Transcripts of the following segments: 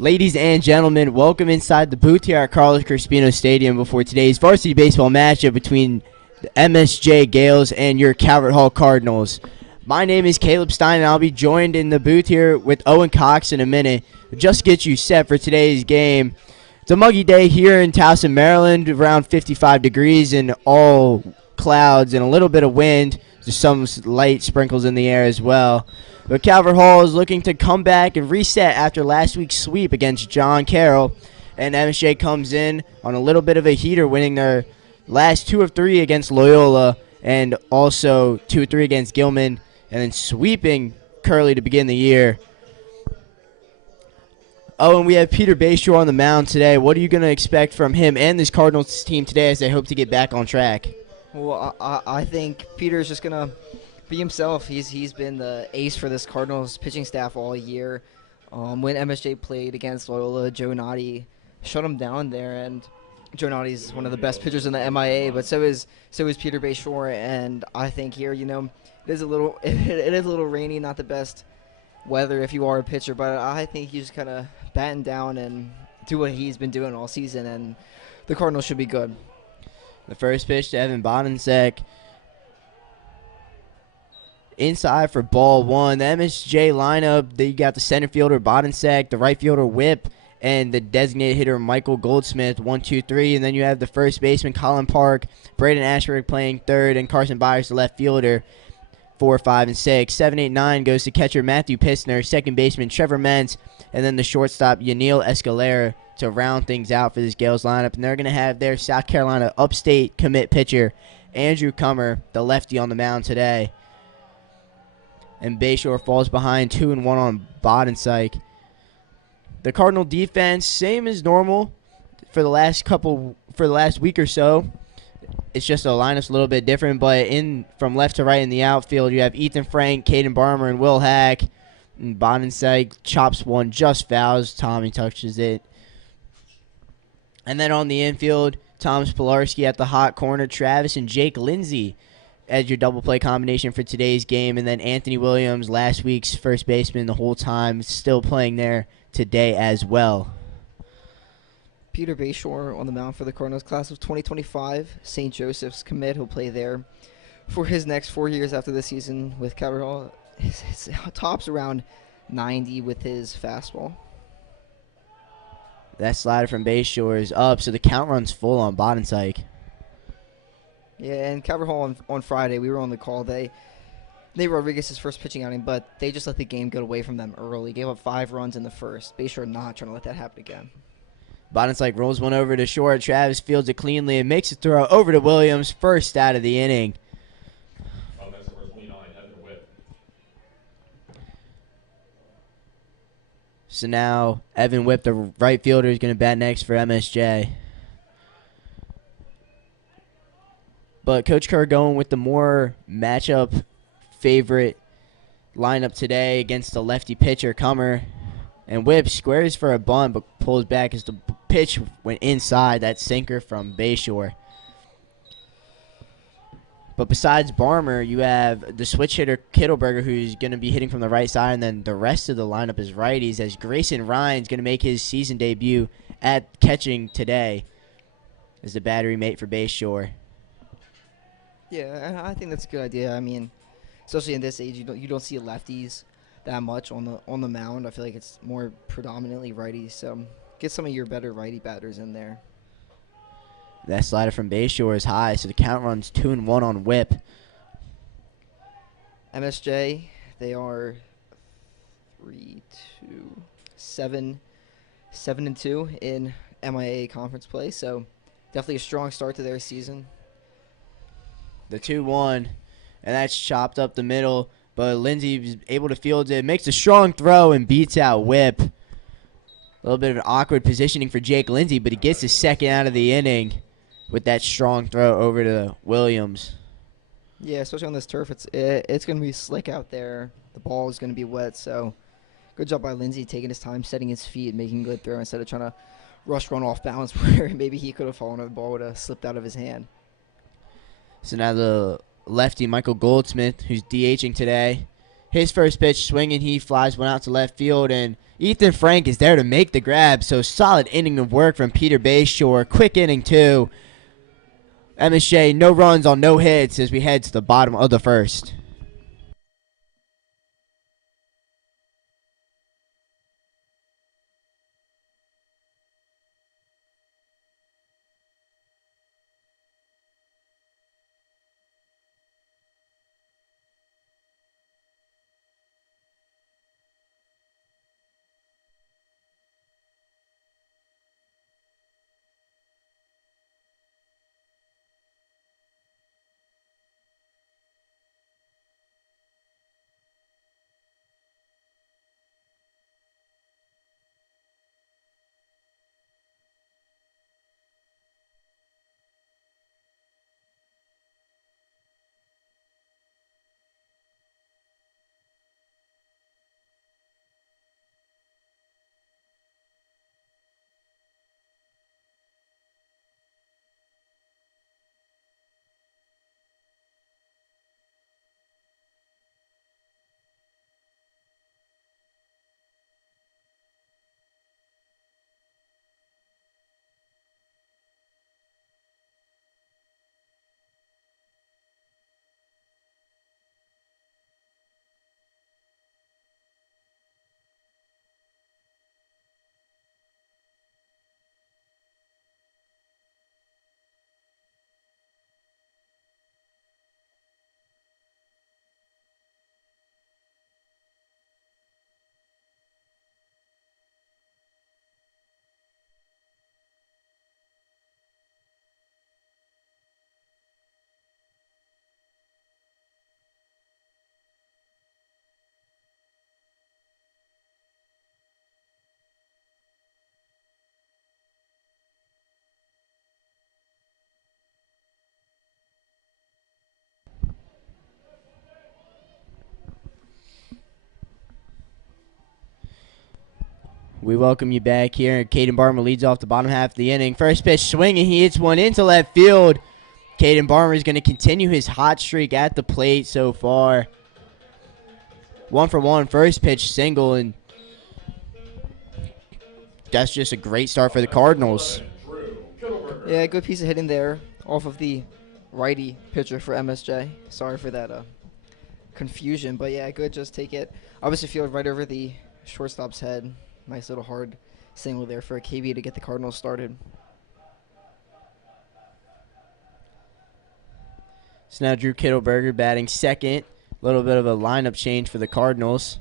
Ladies and gentlemen, welcome inside the booth here at Carlos Crispino Stadium before today's varsity baseball matchup between the MSJ Gales and your Calvert Hall Cardinals. My name is Caleb Stein, and I'll be joined in the booth here with Owen Cox in a minute. Just get you set for today's game. It's a muggy day here in Towson, Maryland, around 55 degrees and all clouds and a little bit of wind. There's some light sprinkles in the air as well. But Calvert Hall is looking to come back and reset after last week's sweep against John Carroll. And MSJ comes in on a little bit of a heater, winning their last 2 of 3 against Loyola and also 2 of 3 against Gilman, and then sweeping Curley to begin the year. Oh, and we have Peter Bayshore on the mound today. What are you going to expect from him and this Cardinals team today as they hope to get back on track? Well, I think Peter's just going to be himself. He's been the ace for this Cardinals pitching staff all year. When MSJ played against Loyola, Joe Noddy shut him down there, and Joe Noddy's one of the best pitchers in the MIA, but so is Peter Bayshore. And I think here, it is a little rainy, not the best weather if you are a pitcher, but I think he's kind of batten down and do what he's been doing all season, and the Cardinals should be good. The first pitch to Evan Bonensek. Inside for ball one. The MSJ lineup, you got the center fielder Bodensek, the right fielder Whip, and the designated hitter Michael Goldsmith, 1, 2, 3. And then you have the first baseman Colin Park, Braden Ashburg playing third, and Carson Byers, the left fielder, 4, 5, and 6. 7, 8, 9 goes to catcher Matthew Pistner, second baseman Trevor Mentz, and then the shortstop Yanil Escalera to round things out for this Gales lineup. And they're going to have their South Carolina upstate commit pitcher Andrew Cummer, the lefty, on the mound today. And Bayshore falls behind 2-1 on Bodensek. The Cardinal defense, same as normal for the last week or so. It's just the lineup's a little bit different, but from left to right in the outfield, you have Ethan Frank, Caden Barmer, and Will Hack. And Bodensek chops one, just fouls. Tommy touches it. And then on the infield, Thomas Pilarski at the hot corner, Travis and Jake Lindsay as your double play combination for today's game. And then Anthony Williams, last week's first baseman the whole time, still playing there today as well. Peter Bayshore on the mound for the Cardinals, class of 2025, St. Joseph's commit. He'll play there for his next 4 years after this season with Calvert Hall. His top's around 90 with his fastball. That slider from Bayshore is up, so the count runs full on Bodensek. Yeah, and Calvert Hall on Friday, we were on the call. They Rodriguez's first pitching outing, but they just let the game get away from them early. Gave up 5 runs in the first. Bayshore not trying to let that happen again. Bodensek rolls one over to short. Travis fields it cleanly and makes a throw over to Williams, first out of the inning. So now Evan Whip, the right fielder, is going to bat next for MSJ. But Coach Kerr going with the more matchup favorite lineup today against the lefty pitcher, Cummer. And Whip squares for a bunt but pulls back as the pitch went inside. That sinker from Bayshore. But besides Barmer, you have the switch hitter Kittleberger, who's going to be hitting from the right side, and then the rest of the lineup is righties, as Grayson Ryan's going to make his season debut at catching today as the battery mate for Bayshore. Yeah, I think that's a good idea. I mean, especially in this age, you don't see lefties that much on the mound. I feel like it's more predominantly righties. So get some of your better righty batters in there. That slider from Bayshore is high, so the count runs 2-1 on Whip. MSJ, they are 7-2 in MIA conference play. So definitely a strong start to their season. The 2-1, and that's chopped up the middle, but Lindsey was able to field it, makes a strong throw, and beats out Whip. A little bit of an awkward positioning for Jake Lindsey, but he gets his second out of the inning with that strong throw over to Williams. Yeah, especially on this turf, it's going to be slick out there. The ball is going to be wet, so good job by Lindsey taking his time, setting his feet, making a good throw instead of trying to run off balance where maybe he could have fallen or the ball would have slipped out of his hand. So now the lefty, Michael Goldsmith, who's DHing today, His first pitch, swinging, he flies one out to left field, and Ethan Frank is there to make the grab. So solid inning of work from Peter Bayshore. Quick inning, too. MSJ, no runs on no hits as we head to the bottom of the first. We welcome you back here. Caden Barmer leads off the bottom half of the inning. First pitch swinging. He hits one into left field. Caden Barmer is going to continue his hot streak at the plate so far. 1-for-1, first pitch single, and that's just a great start for the Cardinals. Yeah, good piece of hitting there off of the righty pitcher for MSJ. Sorry for that confusion, but yeah, good. Just take it. Obviously, field right over the shortstop's head. Nice little hard single there for a KB to get the Cardinals started. So now Drew Kittleberger batting second. A little bit of a lineup change for the Cardinals,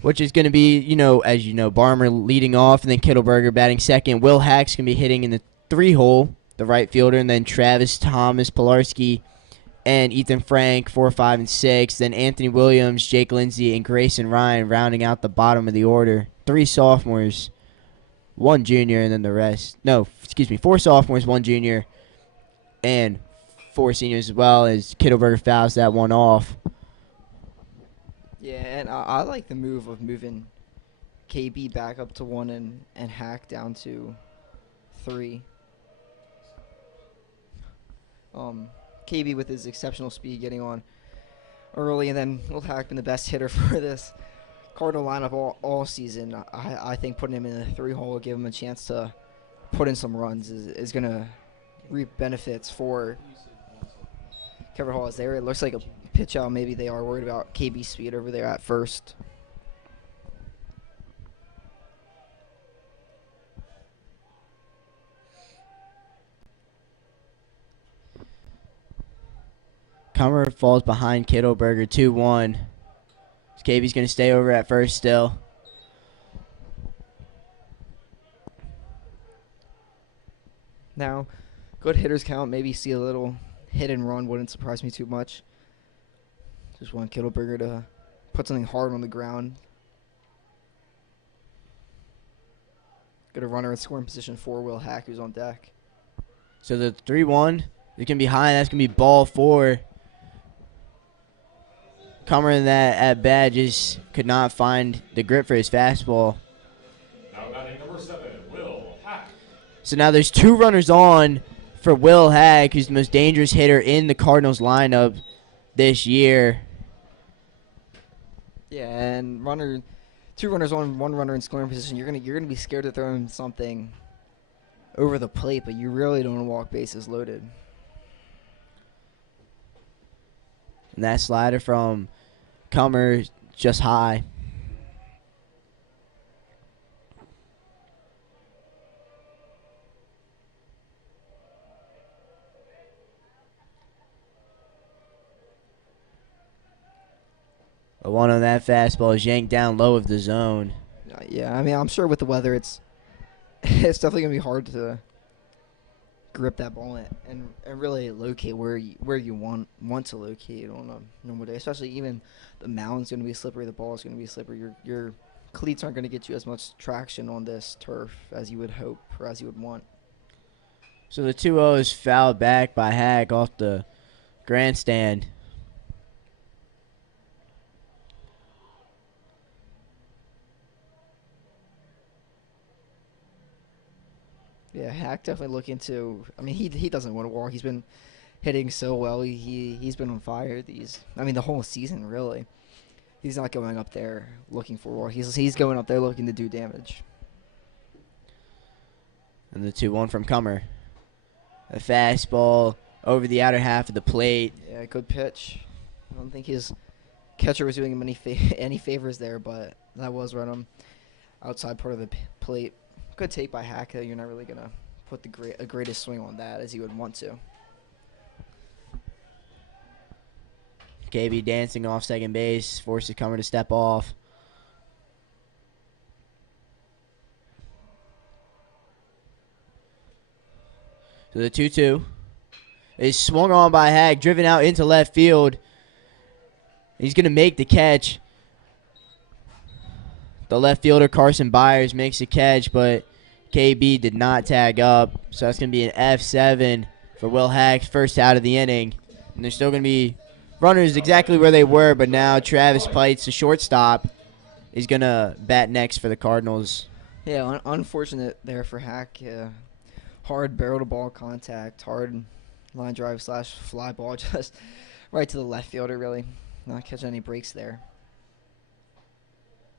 which is going to be, as you know, Barmer leading off, and then Kittleberger batting second. Will Hack's going to be hitting in the 3-hole, the right fielder, and then Travis Thomas, Pilarski, and Ethan Frank, 4, 5, and 6. Then Anthony Williams, Jake Lindsay, and Grayson Ryan rounding out the bottom of the order. 3 sophomores, 1 junior, and then the rest. 4 sophomores, 1 junior, and 4 seniors as well, as Kittleberger fouls that one off. Yeah, and I like the move of moving KB back up to 1 and Hack down to 3. KB with his exceptional speed getting on early, and then Will Hack been the best hitter for this Cardinal lineup all season. I think putting him in the 3-hole will give him a chance to put in some runs is going to reap benefits for Calvert Hall. As there, it looks like a pitch out. Maybe they are worried about KB's speed over there at first. Comer falls behind Kittleberger 2-1. KB's going to stay over at first still. Now, good hitters count. Maybe see a little hit and run. Wouldn't surprise me too much. Just want Kittleberger to put something hard on the ground. Get a runner in scoring position for Will Hack, who's on deck. So the 3-1 is going to be high, and that's going to be ball 4. Comer in that at bat just could not find the grip for his fastball. Now batting number 7, Will Hack. So now there's 2 runners on for Will Hack, who's the most dangerous hitter in the Cardinals lineup this year. Yeah, and two runners on, one runner in scoring position. You're gonna be scared to throw him something over the plate, but you really don't want to walk bases loaded. And that slider from Comer just high. A one on that fastball is yanked down low of the zone. Yeah, I mean, I'm sure with the weather, it's it's definitely gonna be hard to grip that ball and really locate where you want to locate on a normal day. Especially even the mound's gonna be slippery, the ball's gonna be slippery. Your cleats aren't gonna get you as much traction on this turf as you would hope or as you would want. So the 2-0 is fouled back by Hack off the grandstand. Yeah, Hack definitely looking to. I mean, he doesn't want to walk. He's been hitting so well. He's been on fire. The whole season really. He's not going up there looking for a walk. He's going up there looking to do damage. And the 2-1 from Comer. A fastball over the outer half of the plate. Yeah, good pitch. I don't think his catcher was doing him any favors there, but that was right on outside part of the plate. Good take by Hack, though. You're not really going to put the greatest swing on that as you would want to. KB dancing off second base, forces Comer to step off. So the 2-2 is swung on by Hack, driven out into left field. He's going to make the catch. The left fielder, Carson Byers, makes a catch, but KB did not tag up. So that's going to be an F7 for Will Hack's first out of the inning. And they're still going to be runners exactly where they were, but now Travis Pites, the shortstop, is going to bat next for the Cardinals. Yeah, unfortunate there for Hack. Hard barrel-to-ball contact, hard line drive / fly ball, just right to the left fielder, really. Not catching any breaks there.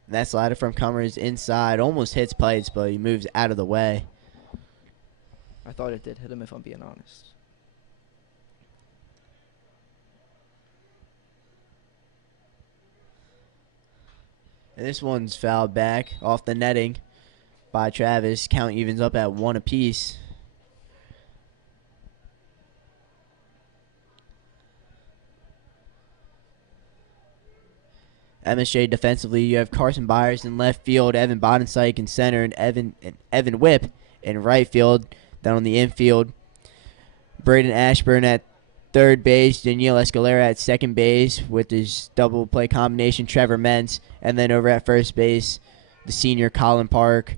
And that slider from Comer is inside, almost hits Pites, but he moves out of the way. I thought it did hit him, if I'm being honest. And this one's fouled back off the netting by Travis. Count evens up at 1 apiece. MSJ defensively, you have Carson Byers in left field, Evan Bodensyke in center, and Evan Whipp in right field. Then on the infield, Braden Ashburn at third base, Daniel Escalera at second base with his double play combination, Trevor Mentz, and then over at first base, the senior Colin Park.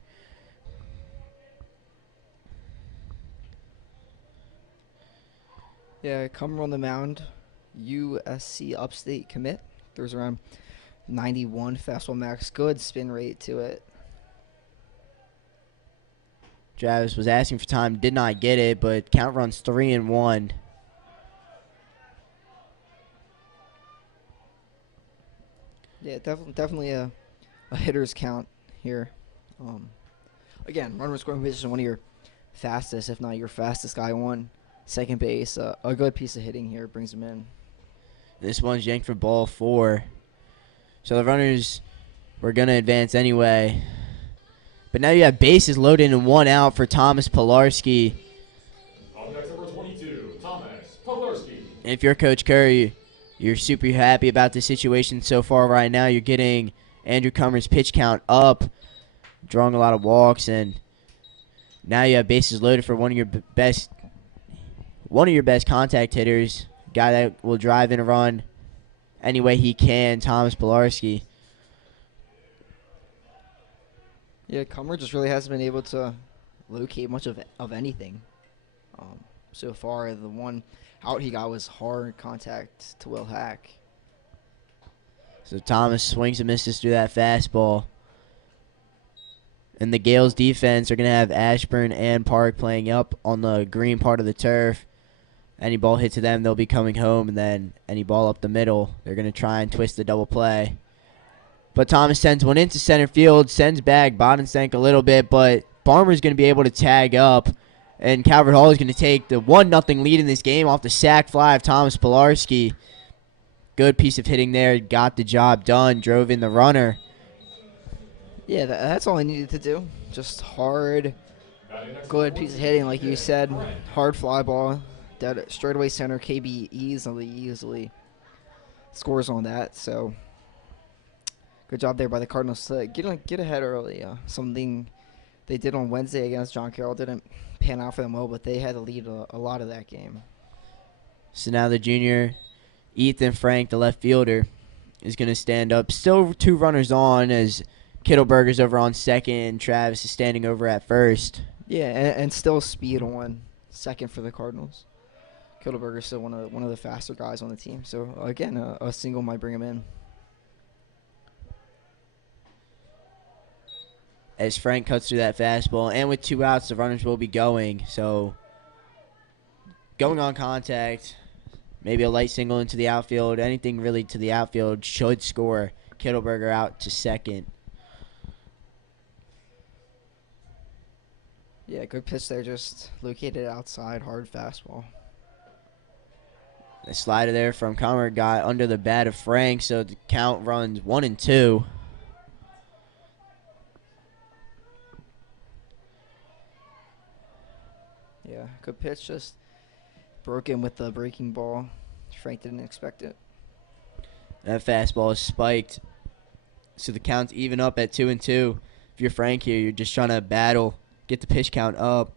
Yeah, Comer on the mound, USC Upstate commit. Throws around 91 fastball max, good spin rate to it. Travis was asking for time, did not get it, but count runs 3-1. Yeah, definitely a hitter's count here. Again, runner scoring position, one of your fastest, if not your fastest guy on second base. A good piece of hitting here brings him in. This one's yanked for ball 4. So the runners were going to advance anyway. But now you have bases loaded and 1 out for Thomas Pilarski. Up next, number 22, Thomas Pilarski. And if you're Coach Curry, you're super happy about the situation so far right now. You're getting Andrew Comer's pitch count up, drawing a lot of walks, and now you have bases loaded for one of your best contact hitters, guy that will drive in a run any way he can, Thomas Pilarski. Yeah, Comer just really hasn't been able to locate much of anything so far. The one out he got was hard contact to Will Hack. So Thomas swings and misses through that fastball. And the Gales defense are going to have Ashburn and Park playing up on the green part of the turf. Any ball hit to them, they'll be coming home. And then any ball up the middle, they're going to try and twist the double play. But Thomas sends one into center field, sends back Bodenstank a little bit, but Barmer's going to be able to tag up, and Calvert Hall is going to take the 1-0 lead in this game off the sac fly of Thomas Pilarski. Good piece of hitting there, got the job done, drove in the runner. Yeah, that's all I needed to do. Just hard, good piece of hitting, like you said. Hard fly ball, dead straightaway center. KB easily scores on that. So good job there by the Cardinals to get ahead early. Something they did on Wednesday against John Carroll didn't pan out for them well, but they had to lead a lot of that game. So now the junior Ethan Frank, the left fielder, is going to stand up. Still 2 runners on as Kittleberger's over on second and Travis is standing over at first. Yeah, and still speed on second for the Cardinals. Kittleberger's still one of the faster guys on the team. So, again, a single might bring him in. As Frank cuts through that fastball, and with 2 outs, the runners will be going. So, going on contact, maybe a light single into the outfield, anything really to the outfield should score Kittleberger out to second. Yeah, good pitch there, just located outside, hard fastball. The slider there from Comer got under the bat of Frank, so the count runs 1-2. Yeah, good pitch, just broken with the breaking ball. Frank didn't expect it. That fastball is spiked, so the count's even up at 2-2. If you're Frank here, you're just trying to battle, get the pitch count up.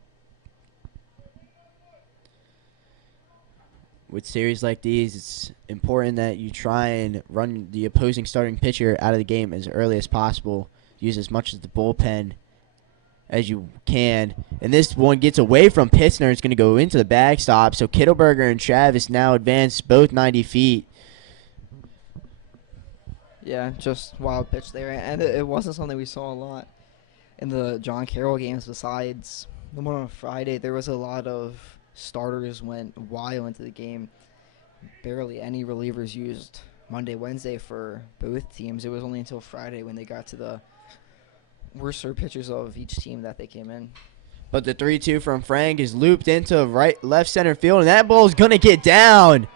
With series like these, it's important that you try and run the opposing starting pitcher out of the game as early as possible. Use as much of the bullpen as you can. And this one gets away from Pitsner. It's going to go into the backstop. So Kittleberger and Travis now advance both 90 feet. Yeah, just wild pitch there. And it wasn't something we saw a lot in the John Carroll games. Besides the one on Friday, there was a lot of starters went wild into the game. Barely any relievers used Monday, Wednesday for both teams. It was only until Friday when they got to the worser pitchers of each team that they came in. But the 3-2 from Frank is looped into left center field, and that ball is going to get down.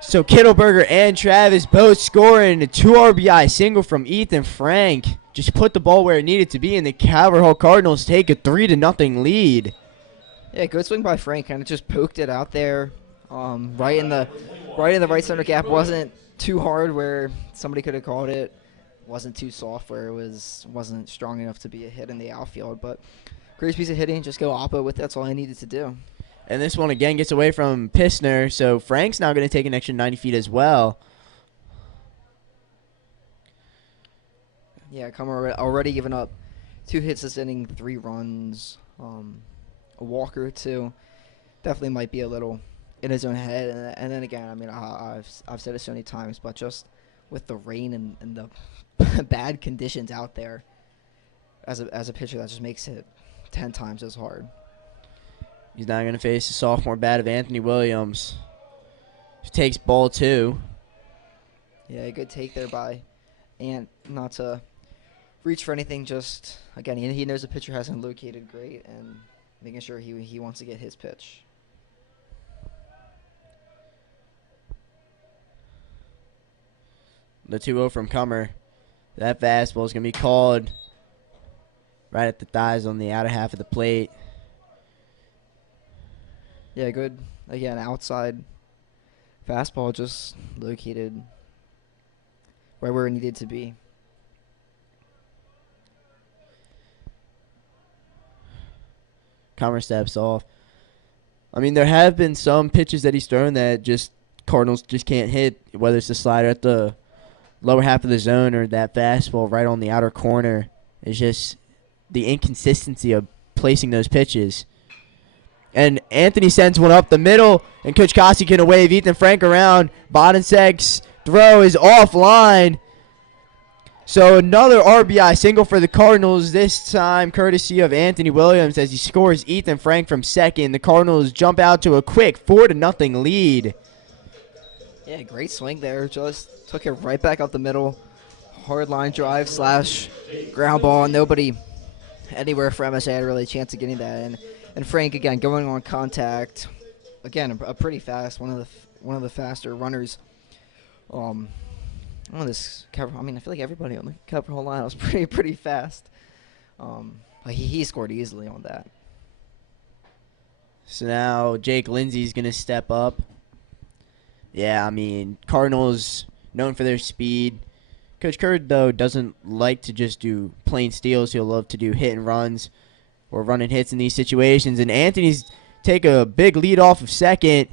So Kittleberger and Travis both scoring a 2 RBI single from Ethan Frank. Just put the ball where it needed to be, and the Calvert Hall Cardinals take a 3-0 lead. Yeah, good swing by Frank. Kind of just poked it out there, right in the right center gap. Wasn't too hard where somebody could have caught it. Wasn't too soft where it wasn't strong enough to be a hit in the outfield. But great piece of hitting. Just go oppo with it. That's all I needed to do. And this one again gets away from Pitsner, so Frank's now going to take an extra 90 feet as well. Yeah, Comer already given up 2 hits this inning, 3 runs, a walker or 2. Definitely might be a little in his own head. And then again, I mean, I've said it so many times, but just with the rain and the bad conditions out there, as a pitcher, that just makes it 10 times as hard. He's now going to face the sophomore bat of Anthony Williams, who takes ball 2. Yeah, a good take there by Ant, not to reach for anything. Just again, he knows the pitcher hasn't located great, and making sure he wants to get his pitch. The 2-0 from Comer. That fastball is going to be called right at the thighs on the outer half of the plate. Yeah, good. Again, outside fastball, just located right where it needed to be. Comer steps off. I mean, there have been some pitches that he's thrown that just Cardinals just can't hit, whether it's the slider at the lower half of the zone or that fastball right on the outer corner. It's just the inconsistency of placing those pitches. And Anthony sends one up the middle, and Coach Cossey can wave Ethan Frank around. Bodensek's throw is offline. So another RBI single for the Cardinals, this time courtesy of Anthony Williams as he scores Ethan Frank from second. The Cardinals jump out to a quick 4-0 lead. Yeah, great swing there. Just took it right back up the middle. hard line drive slash ground ball. Nobody anywhere for MSJ had really a chance of getting that. And Frank again going on contact. Again, a pretty fast one of the faster runners. This Calvert. I mean, I feel like everybody on the Calvert Hall line was pretty fast. But he scored easily on that. So now Jake Lindsey's going to step up. Yeah, I mean, Cardinals known for their speed. Coach Curd, though, doesn't like to just do plain steals. He'll love to do hit and runs or running hits in these situations. And Anthony's take a big lead off of second.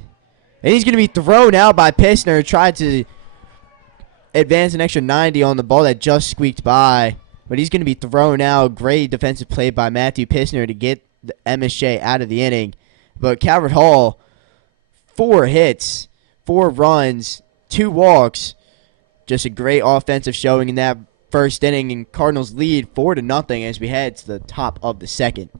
And he's going to be thrown out by Pissner. Tried to advance an extra 90 on the ball that just squeaked by. But he's going to be thrown out. Great defensive play by Matthew Pissner to get the MSJ out of the inning. But Calvert Hall, 4 hits, 4 runs, 2 walks. Just a great offensive showing in that first inning, and Cardinals lead 4-0 as we head to the top of the second.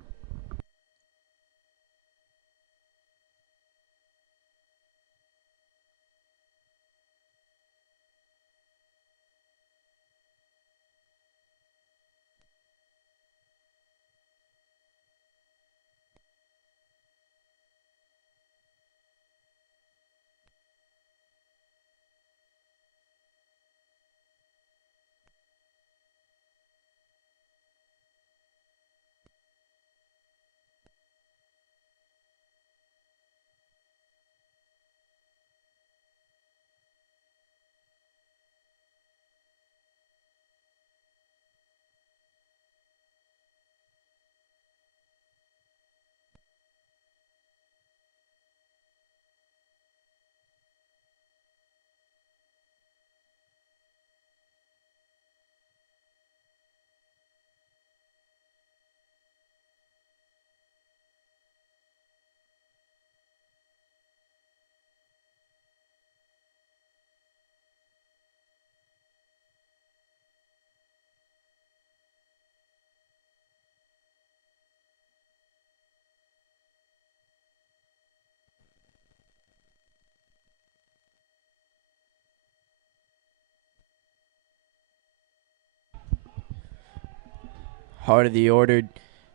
Heart of the order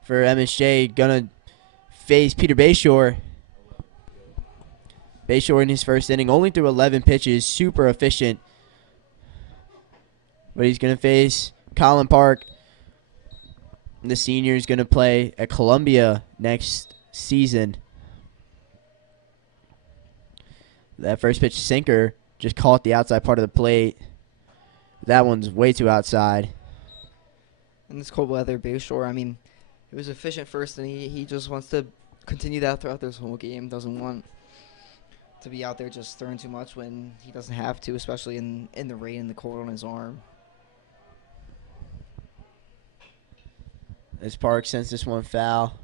for MSJ, gonna face Peter Bayshore. Bayshore in his first inning only threw 11 pitches, super efficient. But he's gonna face Colin Park. The senior is gonna play at Columbia next season. That first pitch sinker just caught the outside part of the plate. That one's way too outside. In this cold weather, Bayshore, I mean, it was efficient first, and he just wants to continue that throughout this whole game. Doesn't want to be out there just throwing too much when he doesn't have to, especially in the rain and the cold on his arm. As Park sends this one foul.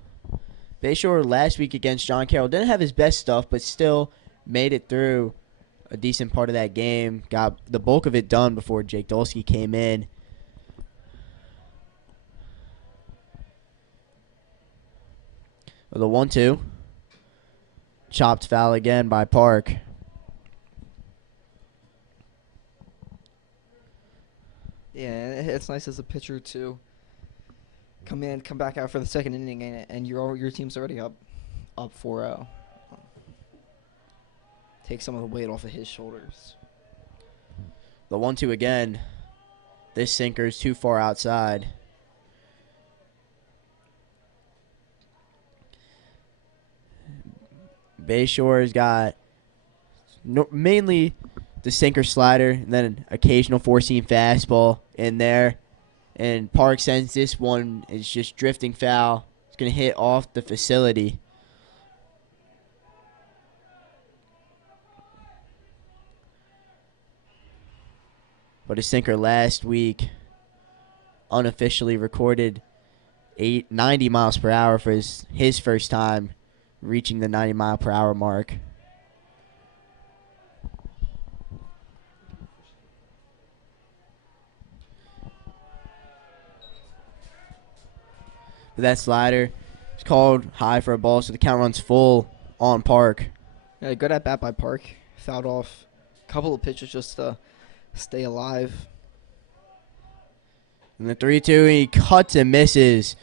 Bayshore last week against John Carroll didn't have his best stuff, but still made it through a decent part of that game. Got the bulk of it done before Jake Dolsky came in. The 1-2. Chopped foul again by Park. Yeah, it's nice as a pitcher to come back out for the second inning, and your team's already up 4-0. Take some of the weight off of his shoulders. The 1-2 again. This sinker is too far outside. Bayshore's got mainly the sinker slider and then an occasional four-seam fastball in there. And Park sends this one. It's just drifting foul. It's going to hit off the facility. But his sinker last week unofficially recorded 90 miles per hour for his first time reaching the 90-mile-per-hour mark. But that slider is called high for a ball, so the count runs full on Park. Yeah, good at bat by Park. Fouled off a couple of pitches just to stay alive. And the 3-2, he cuts and misses.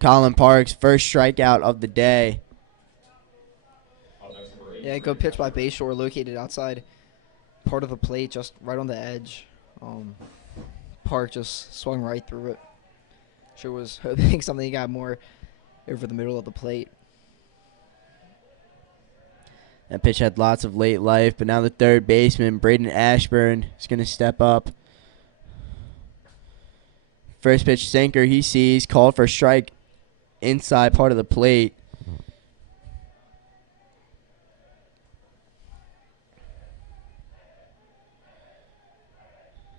Colin Parks, first strikeout of the day. Yeah, good pitch by Bayshore, located outside part of the plate, just right on the edge. Park just swung right through it. Sure was hoping something got more over the middle of the plate. That pitch had lots of late life, but now the third baseman, Braden Ashburn, is going to step up. First pitch sinker he sees, called for a strike inside part of the plate.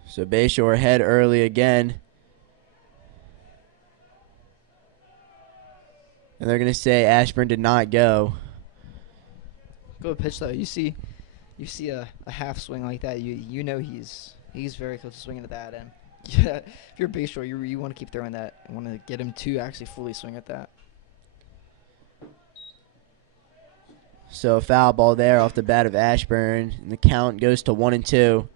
So Bayshore ahead early again. And they're going to say Ashburn did not go. Good pitch though. You see a half swing like that, you know he's very close to swinging at that. And yeah, if you're Bayshore, you want to keep throwing that. You want to get him to actually fully swing at that. So a foul ball there off the bat of Ashburn, and the count goes to 1-2.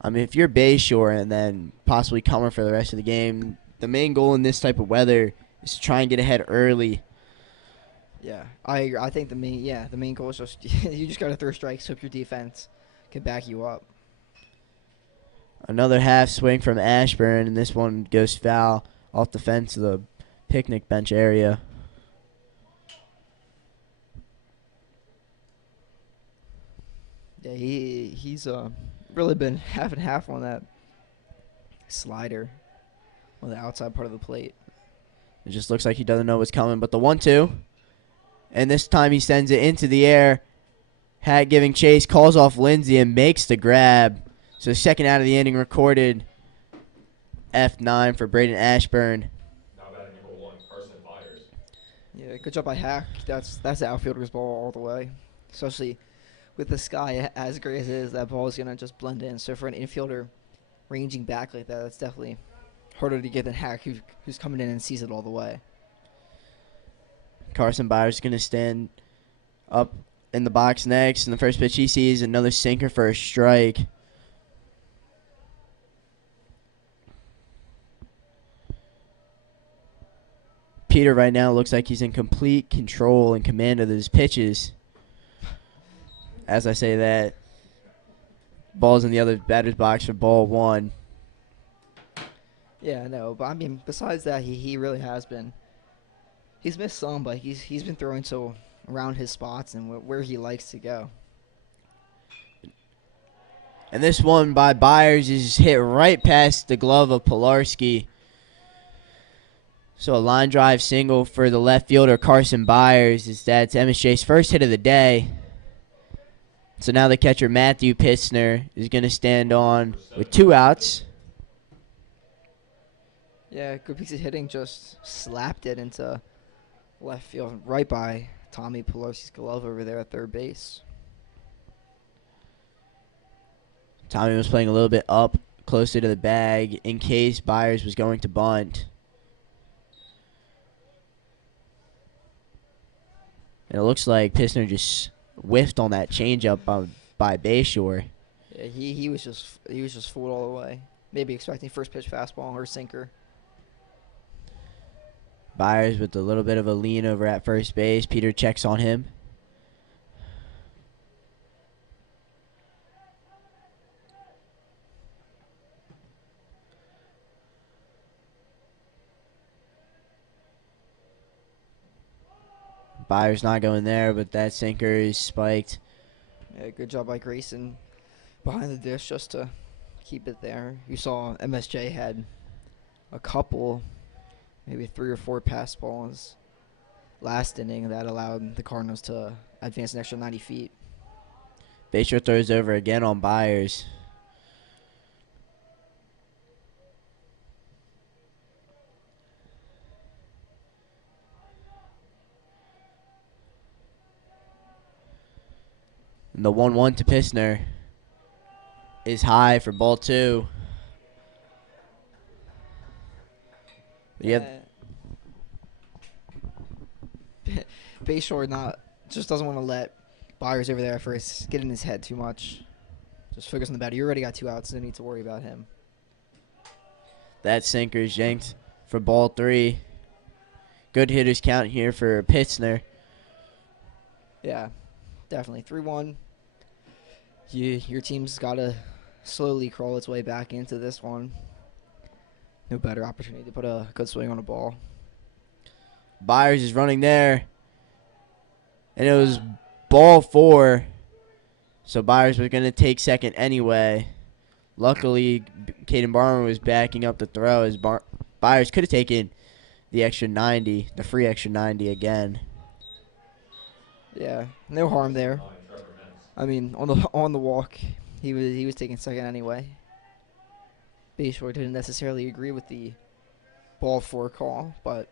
I mean, if you're Bayshore and then possibly coming for the rest of the game, the main goal in this type of weather is to try and get ahead early. Yeah, I think the main goal is just you just got to throw strikes, hope your defense can back you up. Another half swing from Ashburn, and this one goes foul off the fence of the picnic bench area. Yeah, he's really been half and half on that slider on the outside part of the plate. It just looks like he doesn't know what's coming, but the 1-2. And this time he sends it into the air. Hat giving chase, calls off Lindsey, and makes the grab. So second out of the inning recorded. F9 for Braden Ashburn. Now batting number 1, Carson Byers. Yeah, good job by Hack. That's the outfielder's ball all the way. Especially with the sky as gray as it is, that ball is going to just blend in. So for an infielder ranging back like that, that's definitely harder to get than Hack, who's coming in and sees it all the way. Carson Byers is going to stand up in the box next. And the first pitch he sees, another sinker for a strike. Peter right now looks like he's in complete control and command of his pitches. As I say that, ball's in the other batter's box for ball 1. Yeah, I know, but I mean, besides that, he really has been. He's missed some, but he's been throwing to around his spots and where he likes to go. And this one by Byers is hit right past the glove of Pilarski. So a line drive single for the left fielder, Carson Byers. That's MSJ's first hit of the day. So now the catcher, Matthew Pitsner, is going to stand on with 2 outs. Yeah, good piece of hitting, just slapped it into left field right by Tommy Pelosi's glove over there at third base. Tommy was playing a little bit up closer to the bag in case Byers was going to bunt. And it looks like Pitsner just whiffed on that changeup by Bayshore. Yeah, he was just fooled all the way. Maybe expecting first pitch fastball or sinker. Byers with a little bit of a lean over at first base. Peter checks on him. Byers not going there, but that sinker is spiked. Yeah, good job by Grayson behind the dish just to keep it there. You saw MSJ had a couple, maybe 3 or 4 pass balls last inning that allowed the Cardinals to advance an extra 90 feet. Bayshore throws over again on Byers. And the 1-1 to Pitsner is high for ball 2. Bayshore just doesn't want to let Byers over there at first get in his head too much. Just focus on the batter. You already got 2 outs, no need to worry about him. That sinker is yanked for ball 3. Good hitters count here for Pittsner. Yeah, definitely 3-1. Your team's got to slowly crawl its way back into this one. No better opportunity to put a good swing on a ball. Byers is running there. And it was ball 4. So Byers was going to take second anyway. Luckily, Caden Barmer was backing up the throw as Byers could have taken the extra 90, the free extra 90 again. Yeah, no harm there. I mean, on the walk, he was taking second anyway. Bayshore didn't necessarily agree with the ball 4 call, but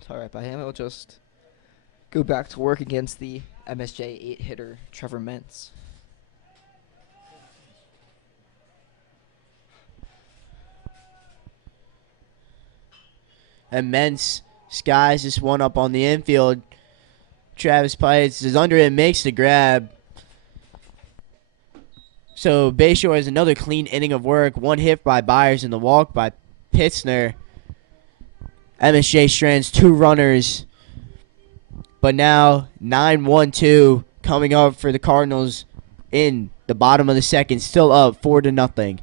it's all right by him. He'll just go back to work against the MSJ 8-hitter Trevor Mentz. And Mentz skies this one up on the infield. Travis Pites is under it and makes the grab. So Bayshore has another clean inning of work. 1 hit by Byers and the walk by Pittsner. MSJ strands 2 runners. But now 9-1-2 coming up for the Cardinals in the bottom of the second. Still up 4-0.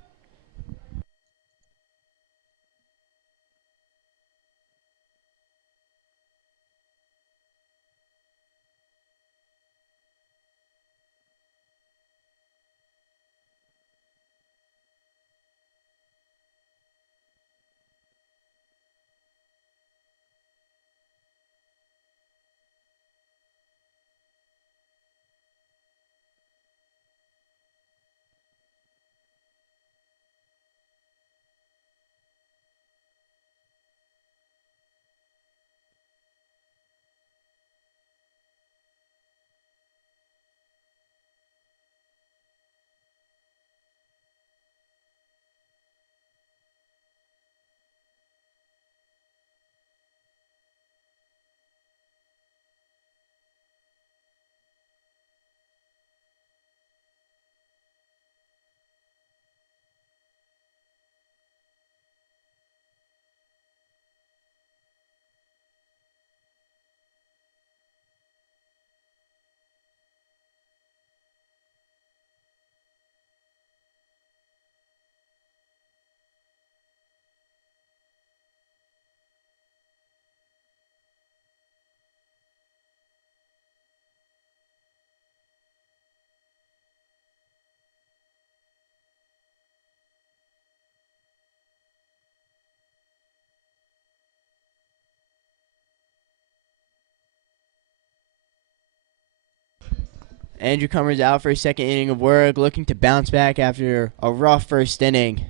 Andrew Cummer's out for a second inning of work, looking to bounce back after a rough first inning.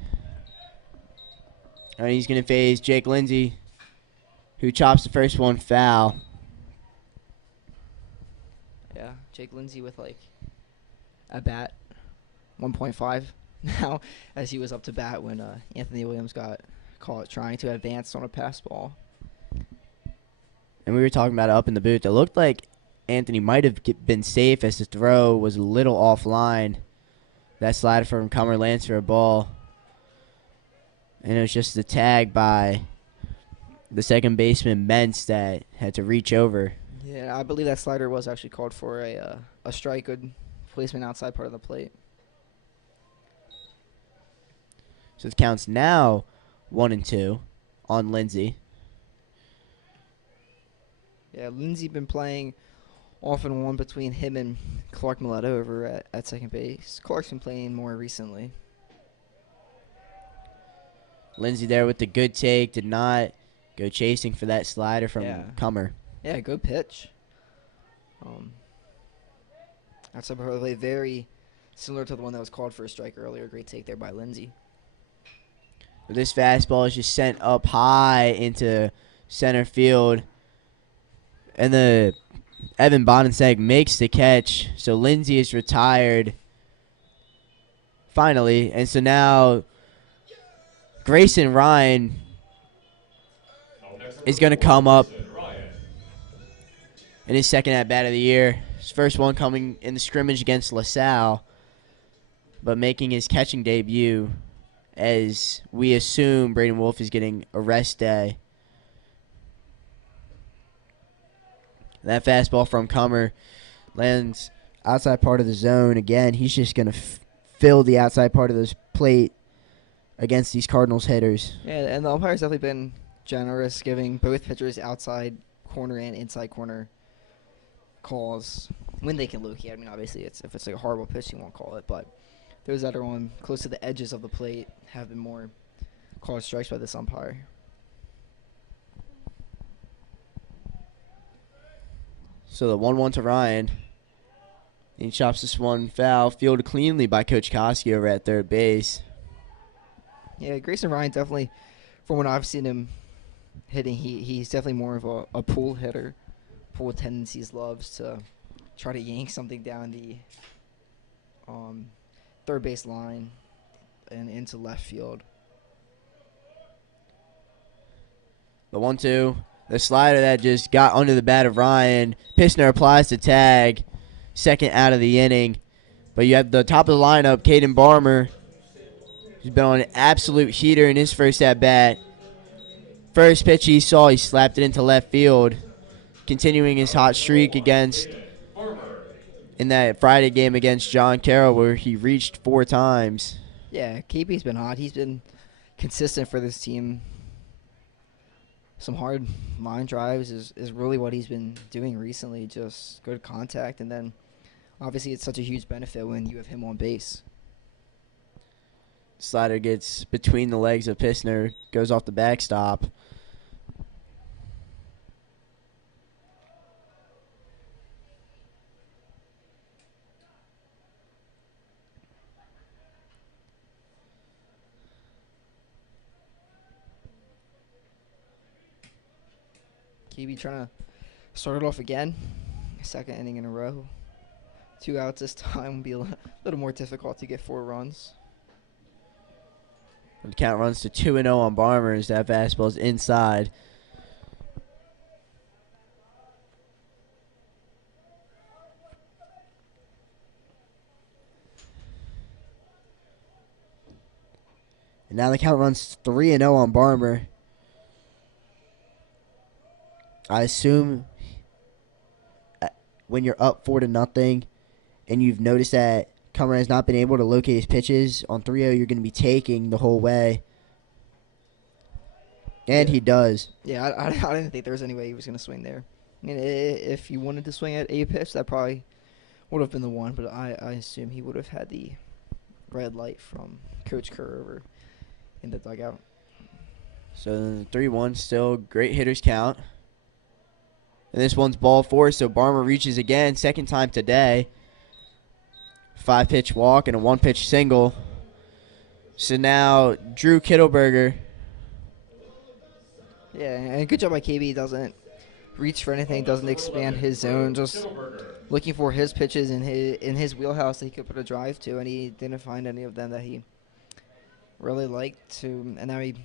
And he's going to face Jake Lindsay, who chops the first one foul. Yeah, Jake Lindsay with a bat 1.5 now, as he was up to bat when Anthony Williams got caught trying to advance on a pass ball. And we were talking about it up in the booth. It looked like Anthony might have been safe as the throw was a little offline. That slider from Cummer lands for a ball. And it was just the tag by the second baseman, Mentz, that had to reach over. Yeah, I believe that slider was actually called for a strike. Good placement outside part of the plate. So the count's now 1-2 on Lindsay. Yeah, Lindsay been playing off and on between him and Clark Mileto over at second base. Clark's been playing more recently. Lindsay there with the good take. Did not go chasing for that slider from Cummer. Yeah, good pitch. That's probably very similar to the one that was called for a strike earlier. Great take there by Lindsay. This fastball is just sent up high into center field. And the Evan Bonensek makes the catch. So Lindsay is retired finally. And so now Grayson Ryan is going to come up in his second at-bat of the year. His first one coming in the scrimmage against LaSalle, but making his catching debut as we assume Braden Wolf is getting a rest day. That fastball from Comer lands outside part of the zone. Again, he's just going to fill the outside part of this plate against these Cardinals hitters. Yeah, and the umpire's definitely been generous, giving both pitchers outside corner and inside corner calls when they can locate. I mean, obviously, if it's like a horrible pitch, you won't call it. But those that are on close to the edges of the plate have been more called strikes by this umpire. So the 1-1 to Ryan. He chops this one foul, fielded cleanly by Coach Koski over at third base. Yeah, Grayson Ryan definitely, from what I've seen him hitting, he's definitely more of a pull hitter. Pull tendencies, loves to try to yank something down the third base line and into left field. The 1-2. The slider that just got under the bat of Ryan. Pissner applies the tag. Second out of the inning. But you have the top of the lineup, Caden Barmer. He's been on an absolute heater in his first at-bat. First pitch he saw, he slapped it into left field. Continuing his hot streak against in that Friday game against John Carroll where he reached 4 times. Yeah, KP's been hot. He's been consistent for this team. Some hard line drives is really what he's been doing recently. Just good contact, and then obviously it's such a huge benefit when you have him on base. Slider gets between the legs of Pissner, goes off the backstop. KB trying to start it off again. Second inning in a row. 2 outs this time will be a little more difficult to get 4 runs. The count runs to 2-0 on Barmer as that fastball's inside. And now the count runs 3-0 on Barmer. I assume when you're up 4-0 and you've noticed that Comer has not been able to locate his pitches, on 3-0 you're going to be taking the whole way. And he does. Yeah, I didn't think there was any way he was going to swing there. I mean, if he wanted to swing at a pitch, that probably would have been the one, but I assume he would have had the red light from Coach Kerr over in the dugout. So 3-1, still great hitters count. And this one's ball 4, so Barmer reaches again, second time today. 5-pitch walk and a 1-pitch single. So now Drew Kittleberger. Yeah, and good job by KB. He doesn't reach for anything, doesn't expand his zone, just looking for his pitches in his wheelhouse that he could put a drive to, and he didn't find any of them that he really liked to, and now he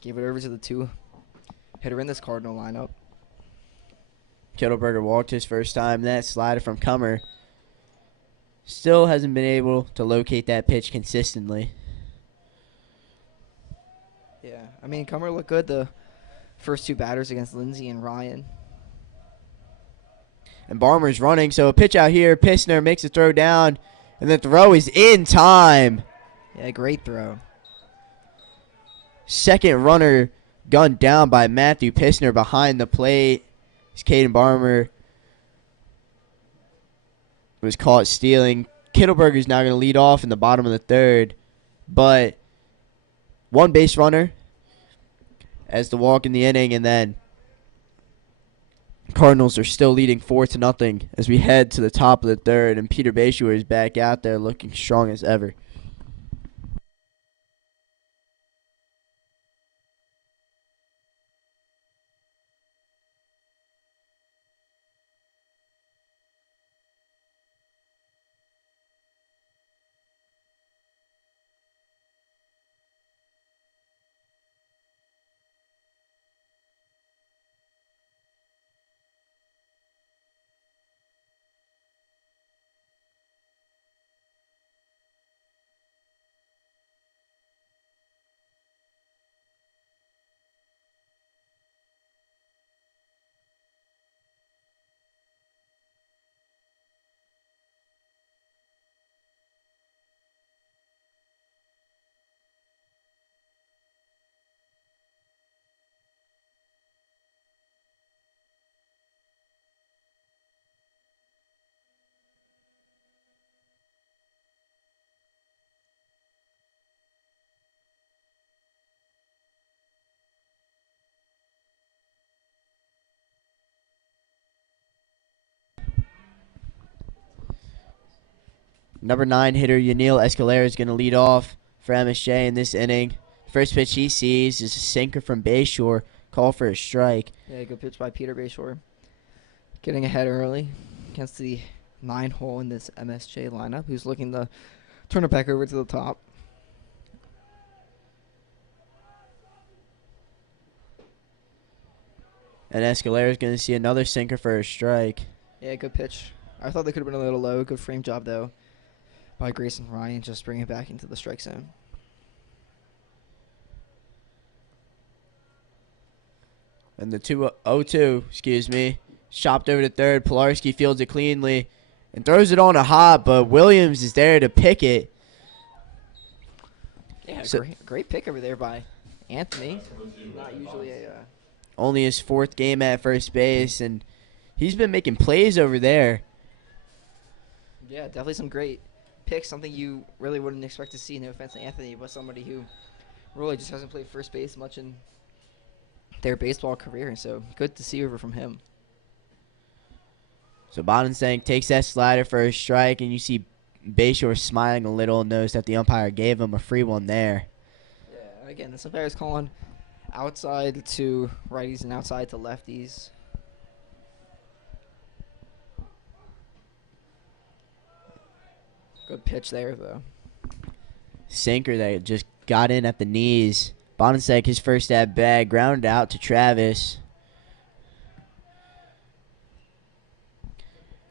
gave it over to the 2-hitter in this Cardinal lineup. Kittleberger walked his first time. That slider from Comer still hasn't been able to locate that pitch consistently. Yeah, I mean, Comer looked good the first 2 batters against Lindsey and Ryan. And Barmer's running, so a pitch out here. Pissner makes a throw down, and the throw is in time. Yeah, great throw. Second runner gunned down by Matthew Pissner behind the plate. Caden Barmer was caught stealing. Kittleberger's now going to lead off in the bottom of the 3rd, but 1 base runner as the walk in the inning, and then Cardinals are still leading 4-0 as we head to the top of the 3rd, and Peter Bayshore is back out there looking strong as ever. Number 9 hitter Yanil Escalera is going to lead off for MSJ in this inning. First pitch he sees is a sinker from Bayshore. Call for a strike. Yeah, good pitch by Peter Bayshore. Getting ahead early against the 9-hole in this MSJ lineup, who's looking to turn it back over to the top. And Escalera is going to see another sinker for a strike. Yeah, good pitch. I thought they could have been a little low. Good frame job, though, by Grayson Ryan, just bringing it back into the strike zone. And the 2-0-2, chopped over to third. Pilarski fields it cleanly and throws it on a hop, but Williams is there to pick it. Yeah, So- great pick over there by Anthony. Not usually a... Only his 4th game at first base, and he's been making plays over there. Yeah, definitely some great picks. Something you really wouldn't expect to see. No offense to Anthony, but somebody who really just hasn't played first base much in their baseball career. So good to see over from him. So Bodenstank takes that slider for a strike, and you see Bayshore smiling a little, knows that the umpire gave him a free one there. Yeah, again, this umpire is calling outside to righties and outside to lefties. Good pitch there, though. Sinker that just got in at the knees. Bodenstank, his first at bat, grounded out to Travis.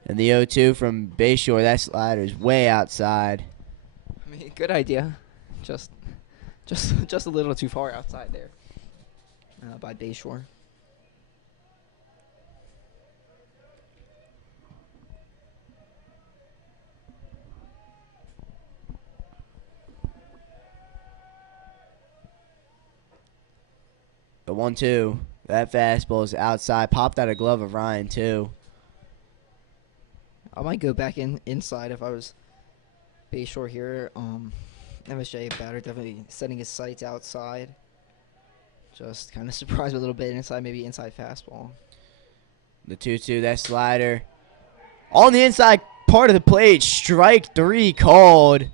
And the 0-2 from Bayshore, that slider is way outside. I mean, good idea. Just a little too far outside there by Bayshore. The 1-2, that fastball is outside. Popped out a glove of Ryan, too. I might go back inside if I was Bayshore here. MSJ batter definitely setting his sights outside. Just kind of surprised a little bit inside, maybe inside fastball. The 2-2, that slider. On the inside part of the plate, strike 3 called.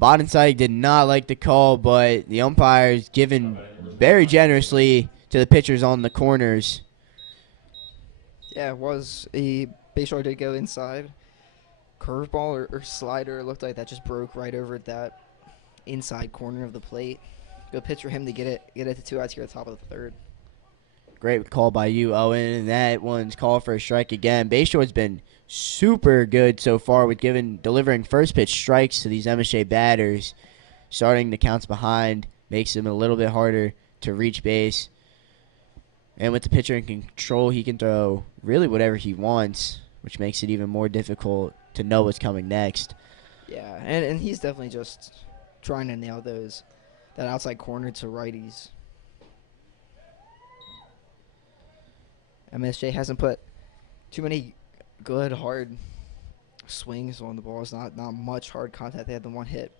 Bodenstank did not like the call, but the umpires given very generously to the pitchers on the corners. Yeah, it was. Bayshore did go inside. Curveball or slider, it looked like that just broke right over that inside corner of the plate. Good pitch for him to get it to 2 outs here at the top of the 3rd. Great call by you, Owen, and that one's called for a strike again. Bayshore's been super good so far with delivering first pitch strikes to these MSJ batters. Starting the counts behind makes them a little bit harder to reach base. And with the pitcher in control, he can throw really whatever he wants, which makes it even more difficult to know what's coming next. Yeah, and he's definitely just trying to nail that outside corner to righties. MSJ hasn't put too many good hard swings on the ball. It's not much hard contact. They had the one hit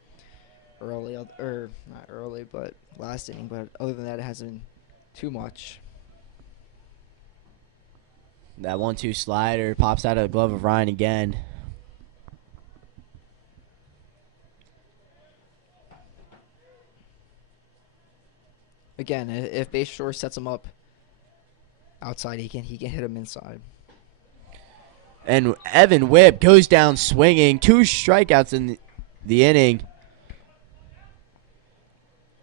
early, or not early, but last inning. But other than that, it hasn't been too much. That 1-2 slider pops out of the glove of Ryan again. Again, if Bayshore sets him up outside, he can hit him inside. And Evan Whipp goes down swinging. 2 strikeouts in the inning.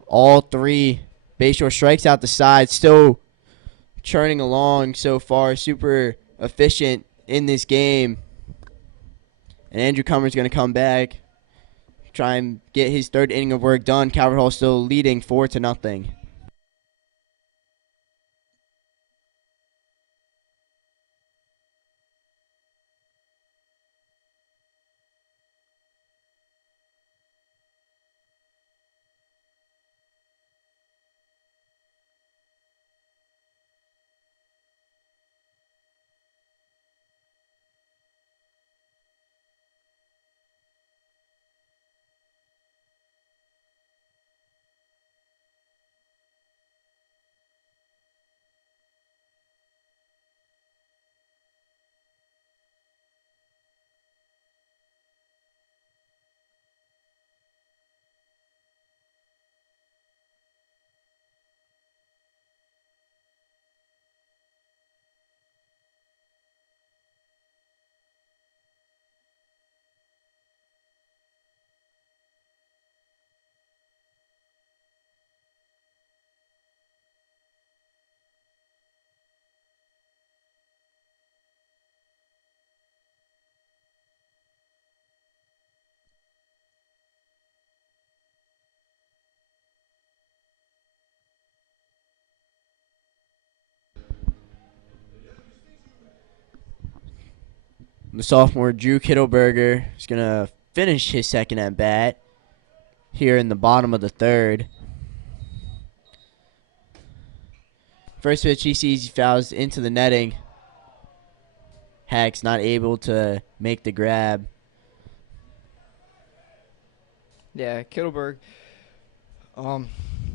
All 3 Bayshore strikes out the side. Still churning along so far. Super efficient in this game. And Andrew Cummer's going to come back. Try and get his 3rd inning of work done. Calvert Hall still leading 4-0. The sophomore Drew Kittleberger is going to finish his second at bat here in the bottom of the third. First pitch, he sees, he fouls into the netting. Hack's not able to make the grab. Yeah, Kittleberg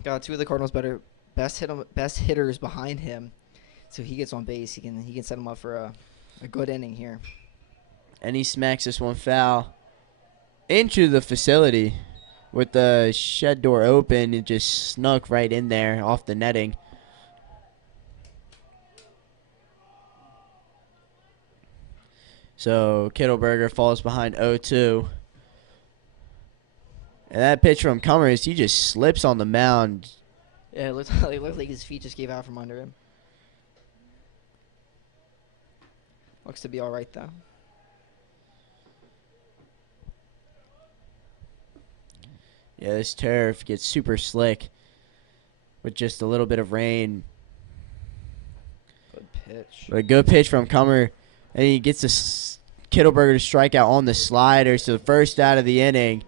got two of the Cardinals' best hitters behind him, so he gets on base. He can set him up for a good inning here. And he smacks this one foul into the facility with the shed door open. It just snuck right in there off the netting. So Kittleberger falls behind 0-2. And that pitch from Cummers, he just slips on the mound. Yeah, it looked like his feet just gave out from under him. Looks to be all right, though. Yeah, this turf gets super slick with just a little bit of rain. Good pitch. But a good pitch from Cummer. And he gets Kittleberger to strike out on the slider. So the first out of the inning.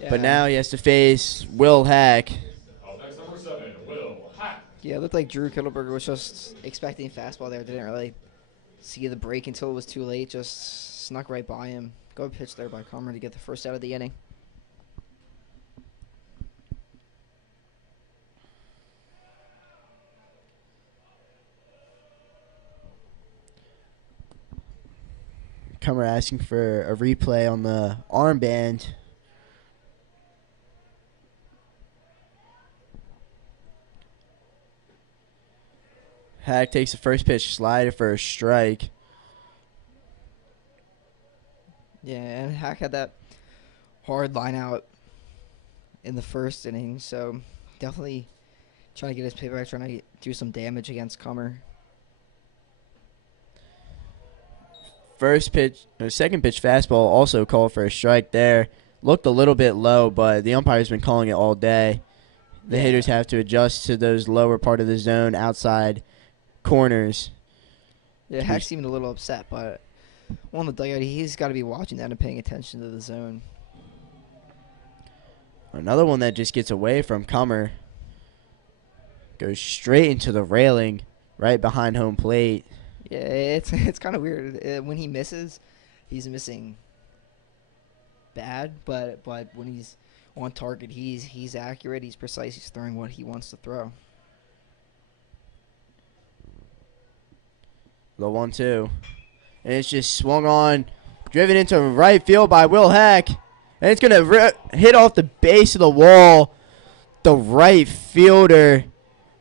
Yeah. But now he has to face Will Hack. Up next, number 7, Will Hack. Yeah, it looked like Drew Kittleberger was just expecting fastball there. Didn't really see the break until it was too late. Just snuck right by him. Good pitch there by Comer to get the first out of the inning. Cummer asking for a replay on the armband. Hack takes the first pitch, slider for a strike. Yeah, and Hack had that hard line out in the first inning, so definitely trying to get his payback, trying to do some damage against Comer. Second pitch fastball also called for a strike there. Looked a little bit low, but the umpire's been calling it all day. The hitters have to adjust to those lower part of the zone outside corners. Yeah, Hack seemed a little upset, but on the dugout, he's got to be watching that and paying attention to the zone. Another one that just gets away from Cummer. Goes straight into the railing right behind home plate. Yeah, it's kind of weird. When he misses, he's missing bad, but when he's on target, he's accurate, he's precise, he's throwing what he wants to throw. The 1-2. And it's just swung on, driven into right field by Will Hack. And it's going to hit off the base of the wall. The right fielder,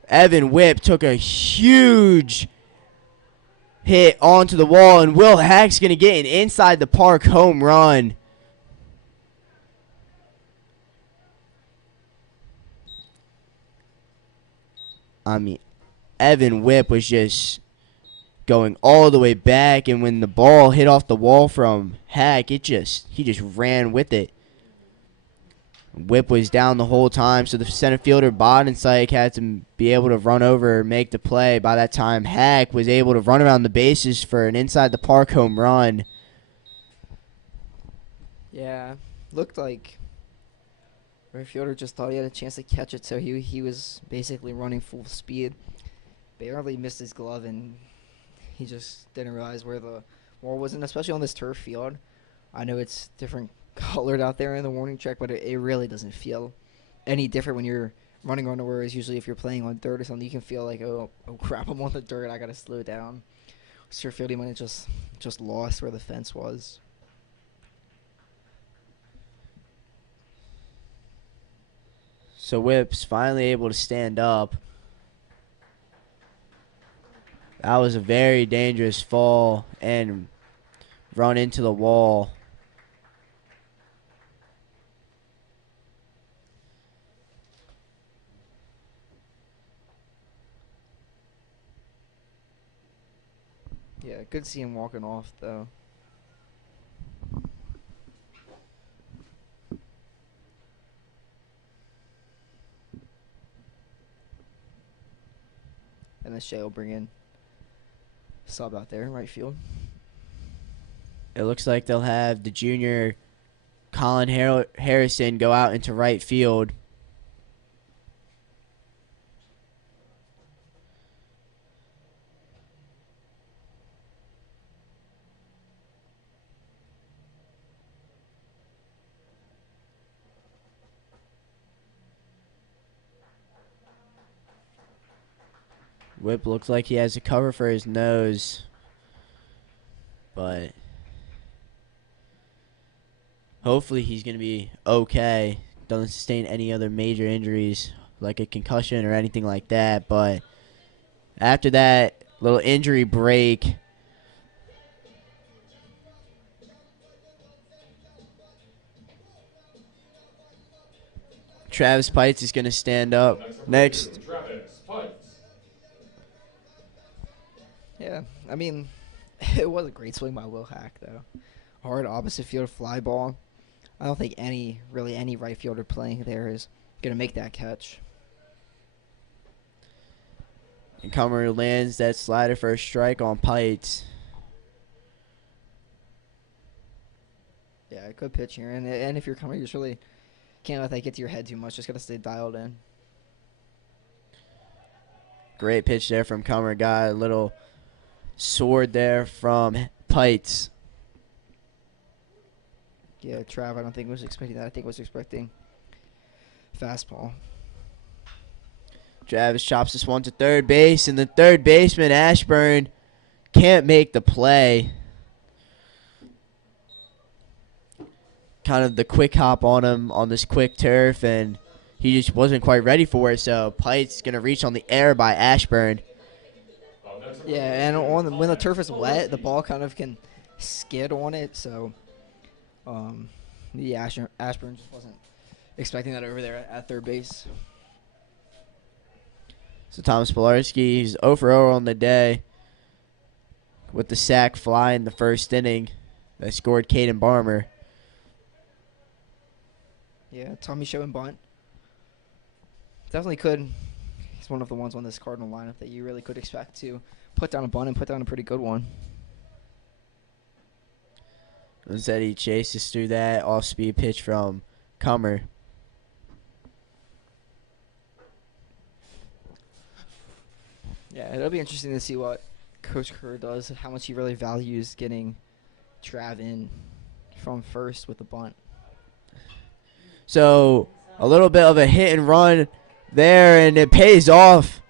Evan Whipp, took a huge hit onto the wall. And Will Hack's going to get an inside the park home run. I mean, Evan Whipp was just going all the way back, and when the ball hit off the wall from Hack, he just ran with it. Whipp was down the whole time, so the center fielder Bodensyke had to be able to run over and make the play. By that time, Hack was able to run around the bases for an inside the park home run. Yeah, looked like right fielder just thought he had a chance to catch it, so he was basically running full speed. Barely missed his glove, and he just didn't realize where the wall was, and especially on this turf field. I know it's different colored out there in the warning track, but it really doesn't feel any different when you're running on the whereas usually if you're playing on dirt or something, you can feel like, oh crap, I'm on the dirt, I gotta slow down. Turf field, he might have just lost where the fence was. So Whipp's finally able to stand up. That was a very dangerous fall and run into the wall. Yeah, good to see him walking off, though. MSJ will bring in sub out there in right field. It looks like they'll have the junior Colin Harrison go out into right field. Whip looks like he has a cover for his nose, but hopefully he's going to be okay. Doesn't sustain any other major injuries like a concussion or anything like that. But after that little injury break, Travis Pites is going to stand up next. Travis Pikes. Yeah, I mean, it was a great swing by Will Hack, though. Hard opposite field fly ball. I don't think any right fielder playing there is going to make that catch. And Comer lands that slider for a strike on Pites. Yeah, good pitch here. And if you're Comer, you just really can't let that get to your head too much. Just got to stay dialed in. Great pitch there from Comer. Got a little sword there from Pites. Yeah, Trav, I don't think was expecting that. I think was expecting fastball. Travis chops this one to third base, and the third baseman, Ashburn, can't make the play. Kind of the quick hop on him on this quick turf, and he just wasn't quite ready for it, so Pite's going to reach on the air by Ashburn. Yeah, and when the turf is wet, the ball kind of can skid on it, so Ashburn just wasn't expecting that over there at third base. So Thomas Pilarski, he's 0 for 0 on the day with the sac fly in the first inning that scored Caden Barmer. Yeah, Tommy showing bunt. Definitely could. He's one of the ones on this Cardinal lineup that you really could expect to put down a bunt and put down a pretty good one. Instead, he chases through that off-speed pitch from Comer. Yeah, it'll be interesting to see what Coach Kerr does, how much he really values getting Trav in from first with the bunt. So a little bit of a hit and run there, and it pays off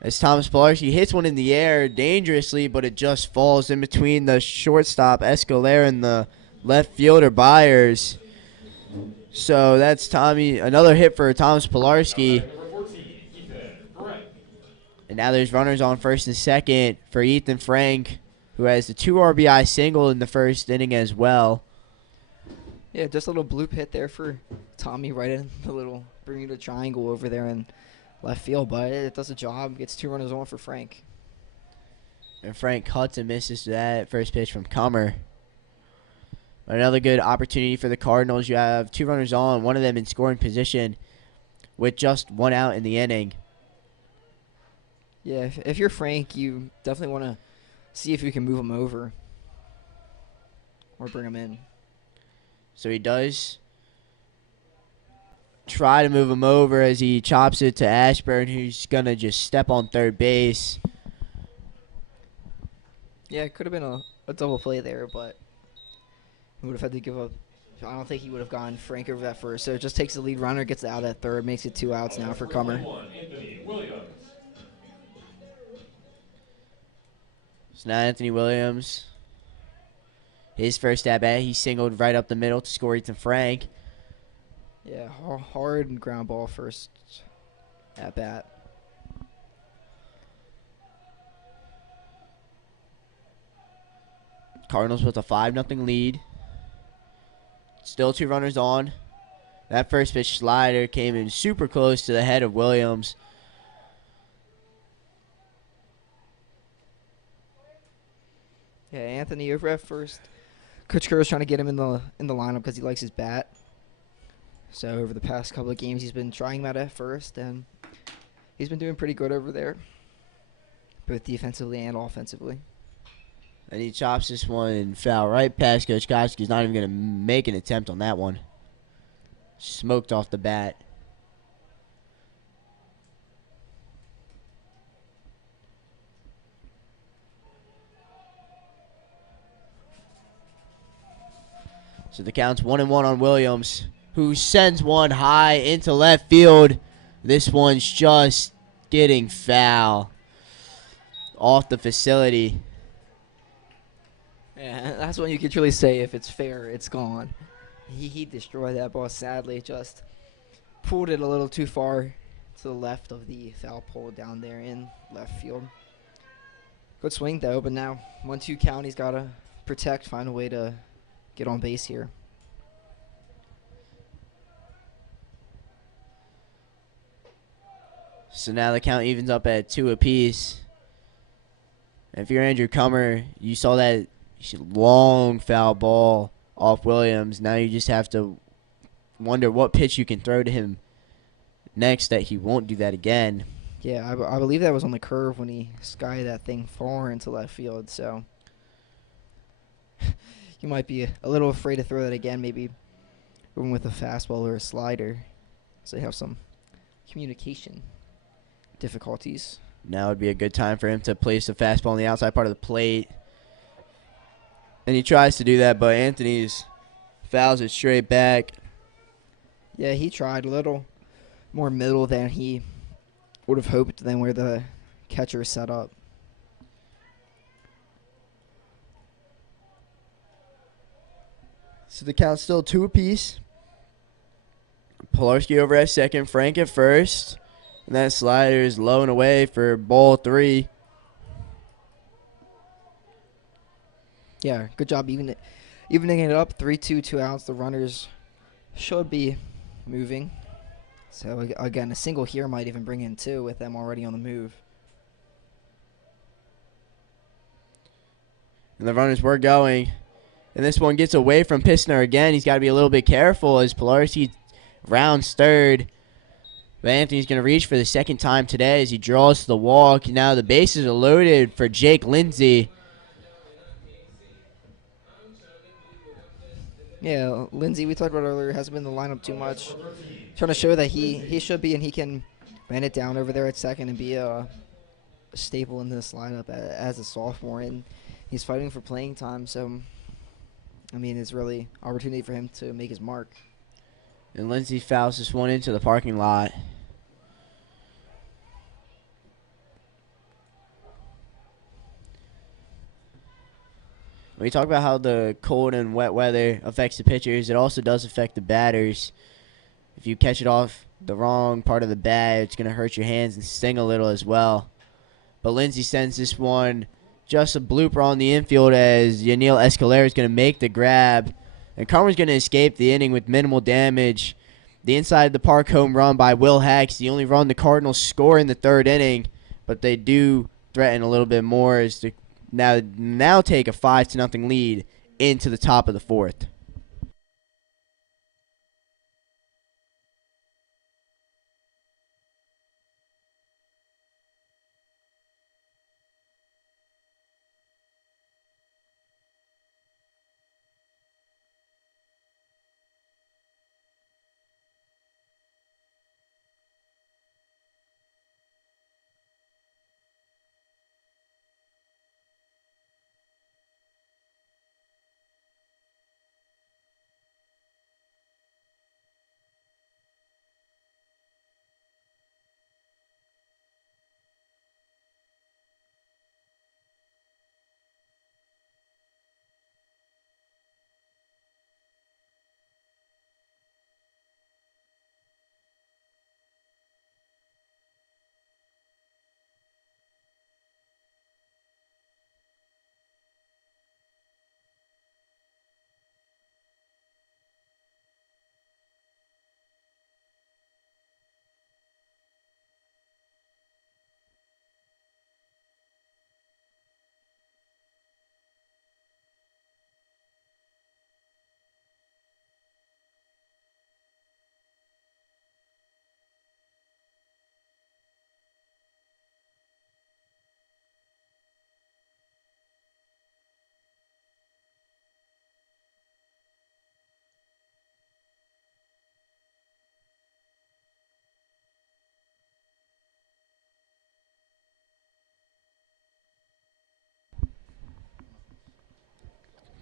as Thomas Pilarski hits one in the air dangerously, but it just falls in between the shortstop Escalera and the left fielder Byers. So that's another hit for Thomas Pilarski. And now there's runners on first and second for Ethan Frank, who has the 2 RBI single in the first inning as well. Yeah, just a little bloop hit there for Tommy right in the little Bermuda Triangle over there in left field, but it does the job. Gets 2 runners on for Frank. And Frank cuts and misses that first pitch from Comer. Another good opportunity for the Cardinals. You have 2 runners on, one of them in scoring position with just 1 out in the inning. Yeah, if you're Frank, you definitely want to see if you can move him over or bring him in. So he does try to move him over as he chops it to Ashburn, who's going to just step on third base. Yeah, it could have been a double play there, but he would have had to give up. I don't think he would have gone Frank over that first. So it just takes the lead runner, gets out at third, makes it 2 outs now for Comer. So now Anthony Williams, his first at bat, he singled right up the middle to score Ethan Frank. Yeah, hard ground ball first at bat. Cardinals with a 5-0 lead. Still 2 runners on. That first pitch slider came in super close to the head of Williams. Yeah, Anthony over at first. Coach Kerr is trying to get him in the lineup because he likes his bat. So over the past couple of games, he's been trying him out at first, and he's been doing pretty good over there, both defensively and offensively. And he chops this one foul right past Coach Koski. He's not even going to make an attempt on that one. Smoked off the bat. So the count's 1-1 on Williams, who sends one high into left field. This one's just getting foul off the facility. Yeah, that's when you could truly say if it's fair, it's gone. He destroyed that ball, sadly. Just pulled it a little too far to the left of the foul pole down there in left field. Good swing, though, but now 1-2 count. He's got to protect, find a way to get on base here. So now the count evens up at 2 apiece. And if you're Andrew Comer, you saw that long foul ball off Williams. Now you just have to wonder what pitch you can throw to him next that he won't do that again. Yeah, I believe that was on the curve when he skied that thing far into left field, so you might be a little afraid to throw that again, maybe going with a fastball or a slider, so they have some communication difficulties. Now would be a good time for him to place the fastball on the outside part of the plate. And he tries to do that, but Anthony's fouls it straight back. Yeah, he tried a little more middle than he would have hoped than where the catcher set up. So the count's still 2 apiece. Pilarski over at second, Frank at first. And that slider is low and away for ball 3. Yeah, good job evening it up. 3-2, 2 outs. The runners should be moving. So, again, a single here might even bring in 2 with them already on the move. And the runners were going. And this one gets away from Pistner again. He's got to be a little bit careful as Pilarski rounds third. But Anthony's going to reach for the second time today as he draws the walk. Now the bases are loaded for Jake Lindsay. Yeah, Lindsay, we talked about earlier, hasn't been in the lineup too much. Trying to show that he should be and he can man it down over there at second and be a staple in this lineup as a sophomore. And he's fighting for playing time, so, I mean, it's really opportunity for him to make his mark. And Lindsay fouls this one into the parking lot. When we talk about how the cold and wet weather affects the pitchers, it also does affect the batters. If you catch it off the wrong part of the bat, it's going to hurt your hands and sting a little as well. But Lindsay sends this one just a blooper on the infield as Yaniel Escalera is going to make the grab. And Carmen's going to escape the inning with minimal damage. The inside the park home run by Will Hacks, the only run the Cardinals score in the 3rd inning. But they do threaten a little bit more as to now take a 5-0 lead into the top of the 4th.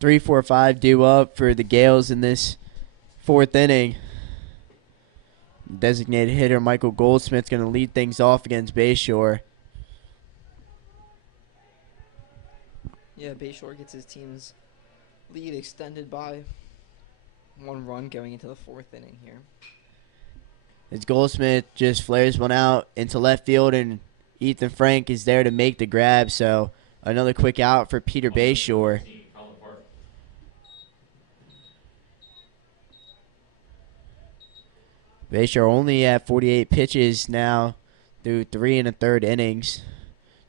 3, 4, 5 due up for the Gales in this 4th inning. Designated hitter Michael Goldsmith's going to lead things off against Bayshore. Yeah, Bayshore gets his team's lead extended by 1 run going into the 4th inning here. As Goldsmith just flares one out into left field, and Ethan Frank is there to make the grab. So another quick out for Peter Bayshore. Bayshore only at 48 pitches now through 3 1/3 innings,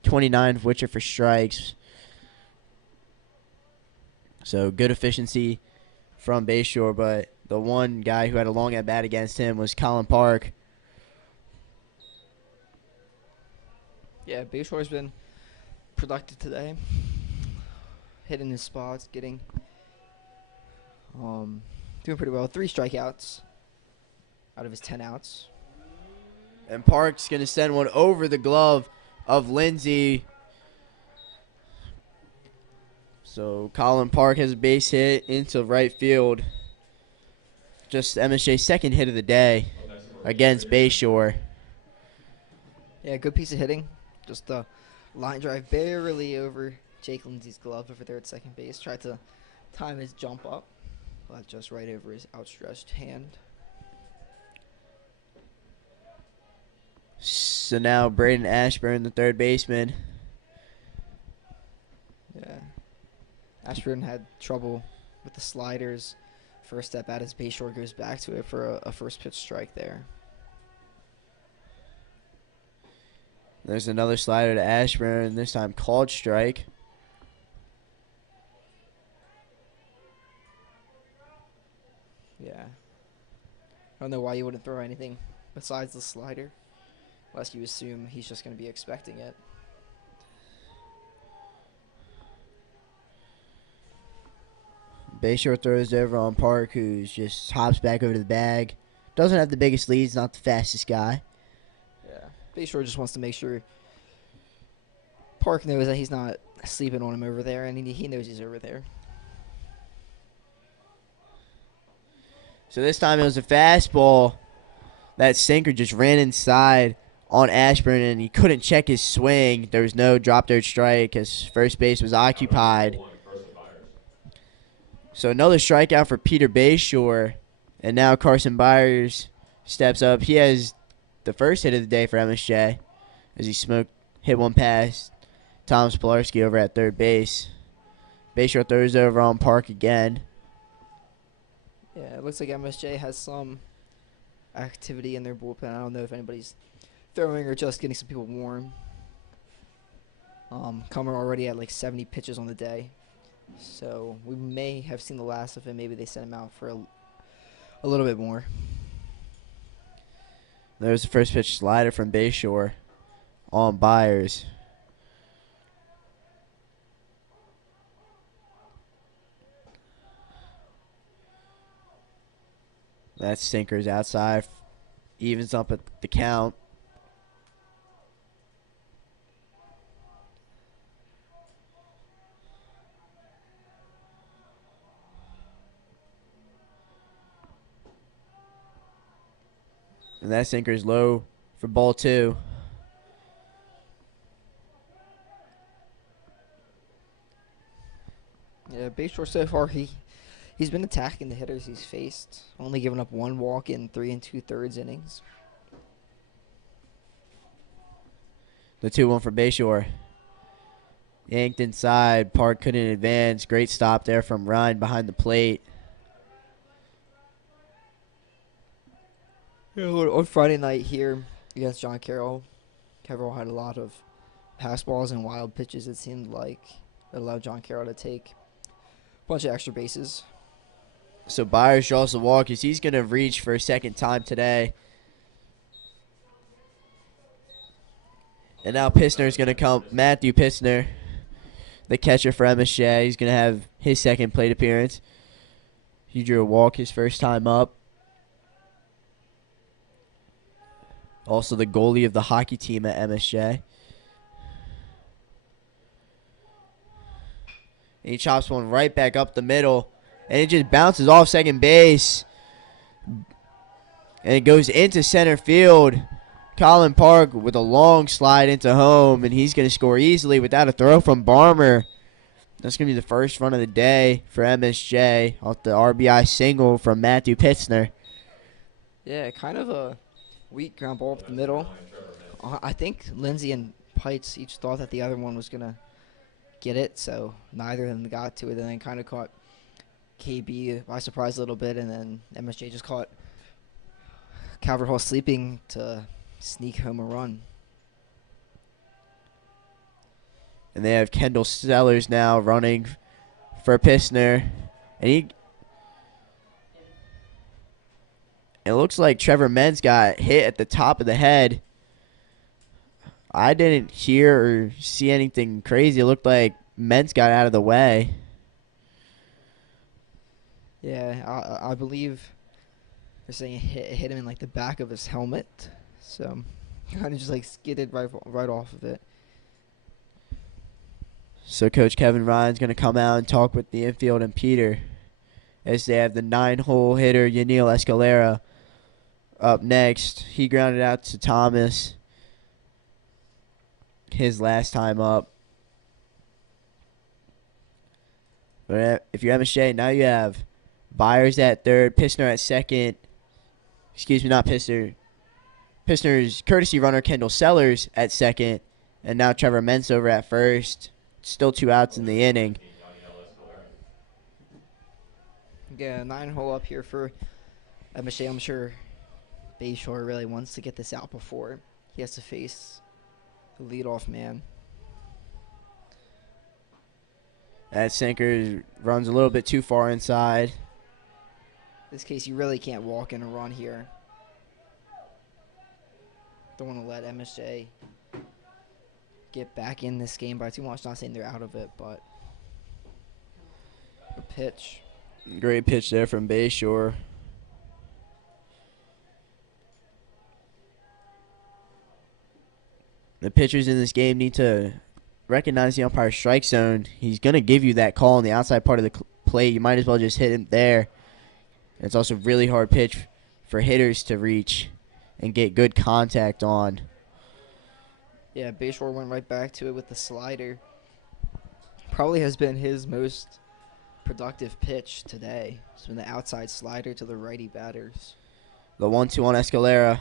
29 of which are for strikes. So good efficiency from Bayshore, but the one guy who had a long at bat against him was Colin Park. Yeah, Bayshore's been productive today. Hitting his spots, doing pretty well. 3 strikeouts out of his 10 outs. And Park's going to send one over the glove of Lindsay. So Colin Park has a base hit into right field. Just MSJ's 2nd hit of the day against Bayshore. Yeah, good piece of hitting. Just a line drive barely over Jake Lindsay's glove over there at second base. Tried to time his jump up, but just right over his outstretched hand. So now Braden Ashburn, the 3rd baseman. Yeah. Ashburn had trouble with the sliders. First step at as Bayshore goes back to it for a first pitch strike there. There's another slider to Ashburn, this time called strike. Yeah. I don't know why you wouldn't throw anything besides the slider, unless you assume he's just going to be expecting it. Bayshore throws over on Park, who just hops back over to the bag. Doesn't have the biggest leads, not the fastest guy. Yeah. Bayshore just wants to make sure Park knows that he's not sleeping on him over there, and he knows he's over there. So this time it was a fastball. That sinker just ran inside on Ashburn, and he couldn't check his swing. There was no drop third strike as first base was occupied. So another strikeout for Peter Bayshore. And now Carson Byers steps up. He has the first hit of the day for MSJ as he hit one past Thomas Pilarski over at third base. Bayshore throws over on Park again. Yeah, it looks like MSJ has some activity in their bullpen. I don't know if anybody's throwing or just getting some people warm. Comer already at like 70 pitches on the day. So we may have seen the last of him. Maybe they sent him out for a little bit more. There's the first pitch slider from Bayshore on Byers. That sinker's outside. Evens up at the count. And that sinker's low for ball 2. Yeah, Bayshore so far, he's been attacking the hitters he's faced. Only giving up 1 walk in 3 2/3 innings. The 2-1 for Bayshore. Yanked inside. Park couldn't advance. Great stop there from Ryan behind the plate. Yeah, on Friday night here against John Carroll, Carroll had a lot of pass balls and wild pitches, it seemed like, that allowed John Carroll to take a bunch of extra bases. So Byers draws the walk as he's going to reach for a second time today. And now Pissner's going to come. Matthew Pissner, the catcher for MSJ. He's going to have his second plate appearance. He drew a walk his first time up. Also the goalie of the hockey team at MSJ. And he chops one right back up the middle. And it just bounces off second base. And it goes into center field. Colin Park with a long slide into home. And he's going to score easily without a throw from Barmer. That's going to be the first run of the day for MSJ off the RBI single from Matthew Pitzner. Yeah, kind of a weak ground ball up the middle. I think Lindsay and Pites each thought that the other one was going to get it, so neither of them got to it, and then kind of caught KB by surprise a little bit, and then MSJ just caught Calvert Hall sleeping to sneak home a run. And they have Kendall Sellers now running for Pissner. And it looks like Trevor Menz got hit at the top of the head. I didn't hear or see anything crazy. It looked like Menz got out of the way. Yeah, I believe they're saying it hit him in like the back of his helmet. So kind of just like skidded right off of it. So Coach Kevin Ryan's going to come out and talk with the infield and Peter as they have the 9-hole hitter Yanil Escalera up next. He grounded out to Thomas his last time up. But if you're MSJ, now you have Byers at third, Pissner at second. Excuse me, not Pissner. Pissner's courtesy runner Kendall Sellers at second. And now Trevor Mentz over at first. Still 2 outs in the inning. Yeah, 9-hole up here for MSJ. I'm sure Bayshore really wants to get this out before he has to face the leadoff man. That sinker runs a little bit too far inside. In this case, you really can't walk in a run here. Don't want to let MSJ get back in this game by too much. Not saying they're out of it, but a pitch. Great pitch there from Bayshore. The pitchers in this game need to recognize the umpire's strike zone. He's going to give you that call on the outside part of the plate. You might as well just hit him there. It's also a really hard pitch for hitters to reach and get good contact on. Yeah, Bayshore went right back to it with the slider. Probably has been his most productive pitch today. It's been the outside slider to the righty batters. The 1-2 on Escalera.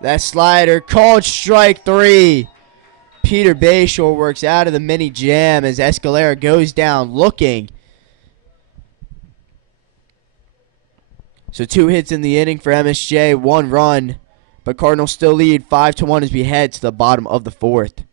That slider called strike 3. Peter Bayshore works out of the mini jam as Escalera goes down looking. So 2 hits in the inning for MSJ, 1 run. But Cardinals still lead 5-1 as we head to the bottom of the 4th.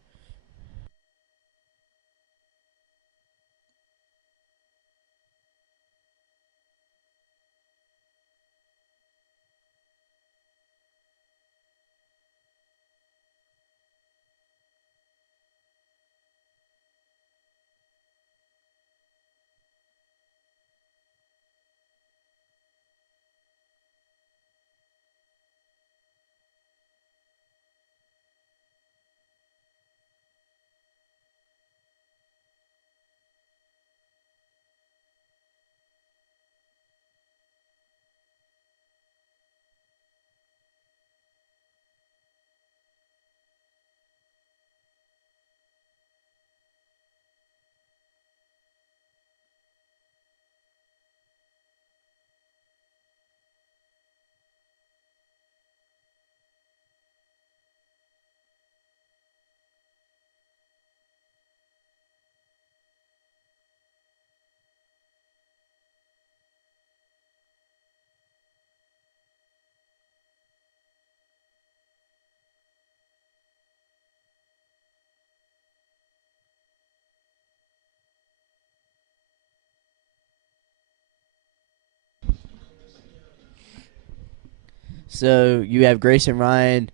So you have Grayson Ryan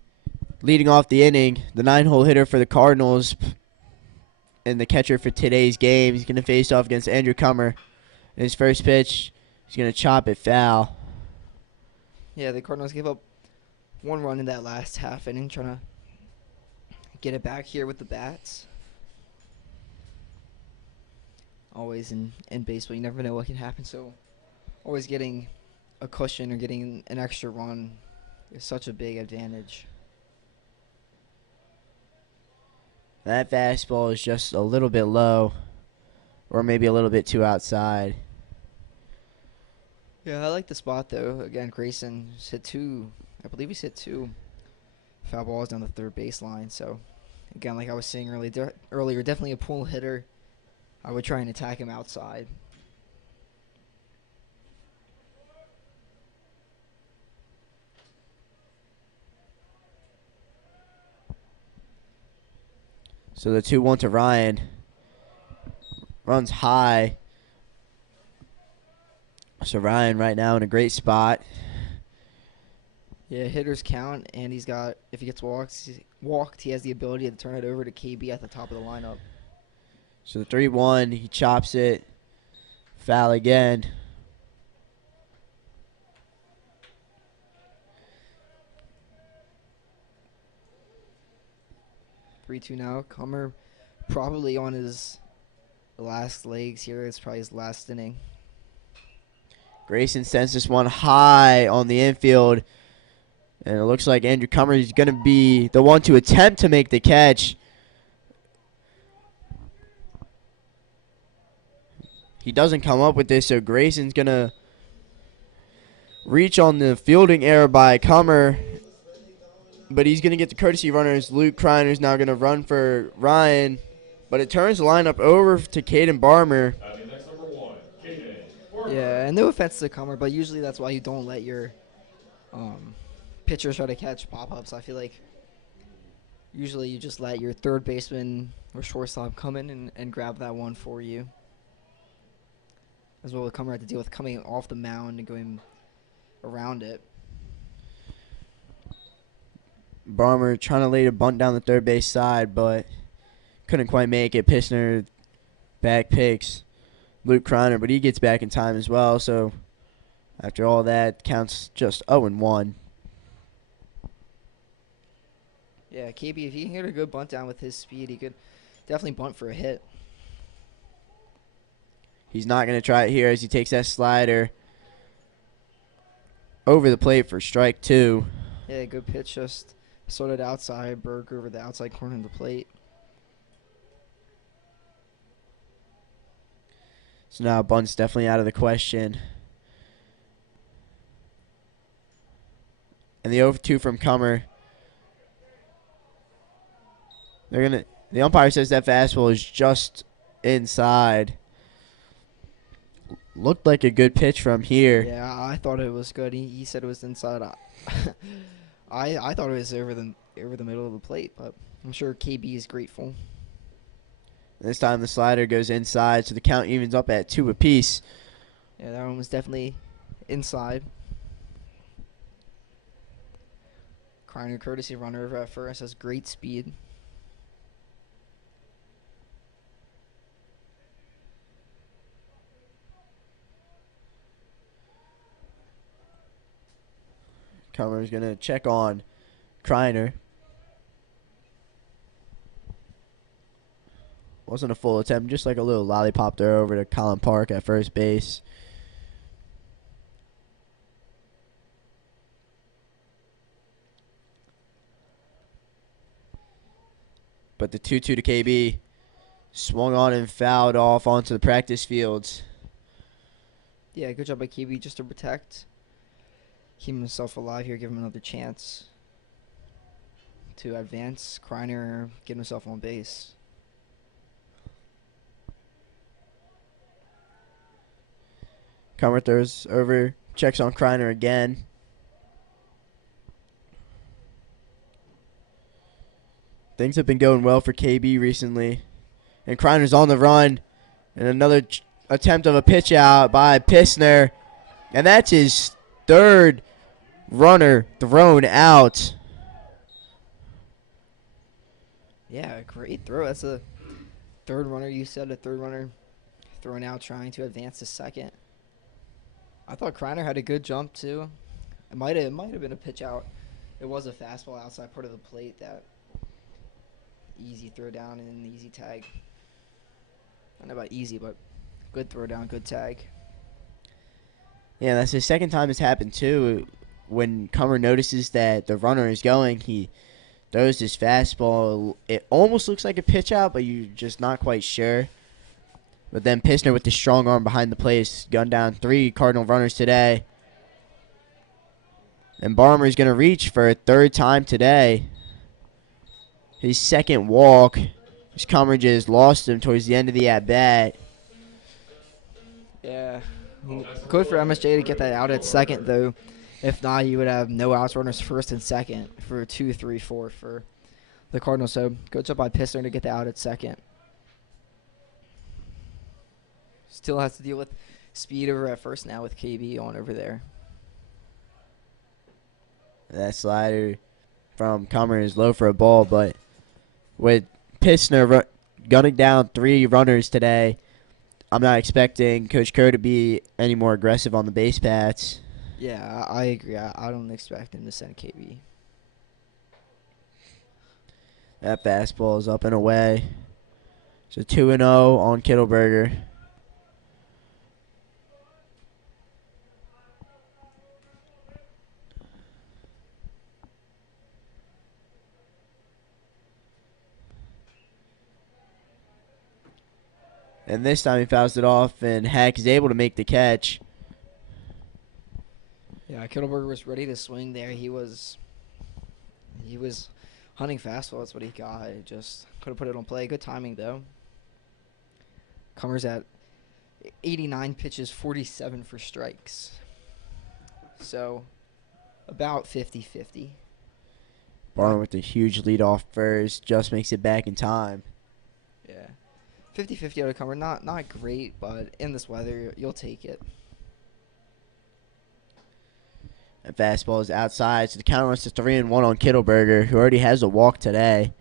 leading off the inning, the 9-hole hitter for the Cardinals and the catcher for today's game. He's going to face off against Andrew Cummer. In his first pitch, he's going to chop it foul. Yeah, the Cardinals gave up 1 run in that last half inning, trying to get it back here with the bats. always in baseball. You never know what can happen. So always getting a cushion or getting an extra run is such a big advantage. That fastball is just a little bit low, or maybe a little bit too outside. Yeah, I like the spot though. Again, Grayson hit two. I believe he's hit two foul balls down the third baseline. So again, like I was saying earlier, definitely a pull hitter. I would try and attack him outside. So the 2-1 to Ryan. Runs high. So Ryan right now in a great spot. Yeah, hitters count, and he's got, if he gets walked, he has the ability to turn it over to KB at the top of the lineup. So the 3-1, he chops it. Foul again. 3-2 now. Comer probably on his last legs here. It's probably his last inning. Grayson sends this one high on the infield. And it looks like Andrew Comer is going to be the one to attempt to make the catch. He doesn't come up with this, so Grayson's going to reach on the fielding error by Comer. But he's going to get the courtesy runners. Luke Kreiner's now going to run for Ryan. But it turns the lineup over to Caden Barmer. Next, number 1, Caden Barmer. Yeah, and no offense to Comer, but usually that's why you don't let your pitchers try to catch pop-ups. I feel like usually you just let your third baseman or shortstop come in and grab that one for you. As well as Comer had to deal with coming off the mound and going around it. Barmer trying to lay a bunt down the third base side, but couldn't quite make it. Pissner back picks Luke Kreiner, but he gets back in time as well. So after all that, counts just 0-1. Yeah, KB, if he can get a good bunt down with his speed, he could definitely bunt for a hit. He's not going to try it here as he takes that slider over the plate for strike 2. Yeah, good pitch, just sorted outside, Berg over the outside corner of the plate. So now bunt's definitely out of the question. And the 0-2 from Comer. The umpire says that fastball is just inside. Looked like a good pitch from here. Yeah, I thought it was good. He said it was inside. I thought it was over the middle of the plate, but I'm sure KB is grateful. This time the slider goes inside, so the count evens up at 2 apiece. Yeah, that one was definitely inside. Kreiner, courtesy runner over at first, has great speed. Comer's going to check on Kreiner. Wasn't a full attempt, just like a little lollipop throw over to Colin Park at first base. But the 2-2 to KB swung on and fouled off onto the practice fields. Yeah, good job by KB just to protect. Keep himself alive here, give him another chance to advance. Kreiner get himself on base. Comer throws over, checks on Kreiner again. Things have been going well for KB recently. And Kreiner's on the run. And another attempt of a pitch out by Pissner. And that's his third runner thrown out. Yeah, great throw. That's a third runner. You said a third runner thrown out trying to advance to second. I thought Kreiner had a good jump too. It might have been a pitch out. It was a fastball outside part of the plate, that easy throw down and an easy tag. I don't know about easy, but Good throw down, good tag. Yeah, that's the second time it's happened too. When Comer notices that the runner is going, he throws his fastball. It almost looks like a pitch out, but you're just not quite sure. But then Pistner with the strong arm behind the plate has gunned down 3 Cardinal runners today. And Barmer is going to reach for a 3rd time today. His 2nd walk. His coverage has lost him towards the end of the at-bat. Yeah. Good for MSJ to get that out at second, though. If not, you would have no outs, runners first and second for 2, 3, 4 for the Cardinals. So good job by Pistner to get the out at second. Still has to deal with speed over at first now with KB on over there. That slider from Comer is low for a ball, but with Pistner gunning down 3 runners today, I'm not expecting Coach Kerr to be any more aggressive on the base paths. Yeah, I agree. I don't expect him to send KB. That fastball is up and away. It's a 2-0 on Kittleberger. And this time he fouls it off, and Hack is able to make the catch. Yeah, Kittleberger was ready to swing there. He was hunting fastball. That's what he got. He just could have put it on play. Good timing, though. Comer's at 89 pitches, 47 for strikes. So, about 50-50. Barner with a huge lead off first, just makes it back in time. Yeah. 50-50 out of Comer. Not great, but in this weather, you'll take it. That fastball is outside, so the count runs to 3-1 on Kittleberger, who already has a walk today.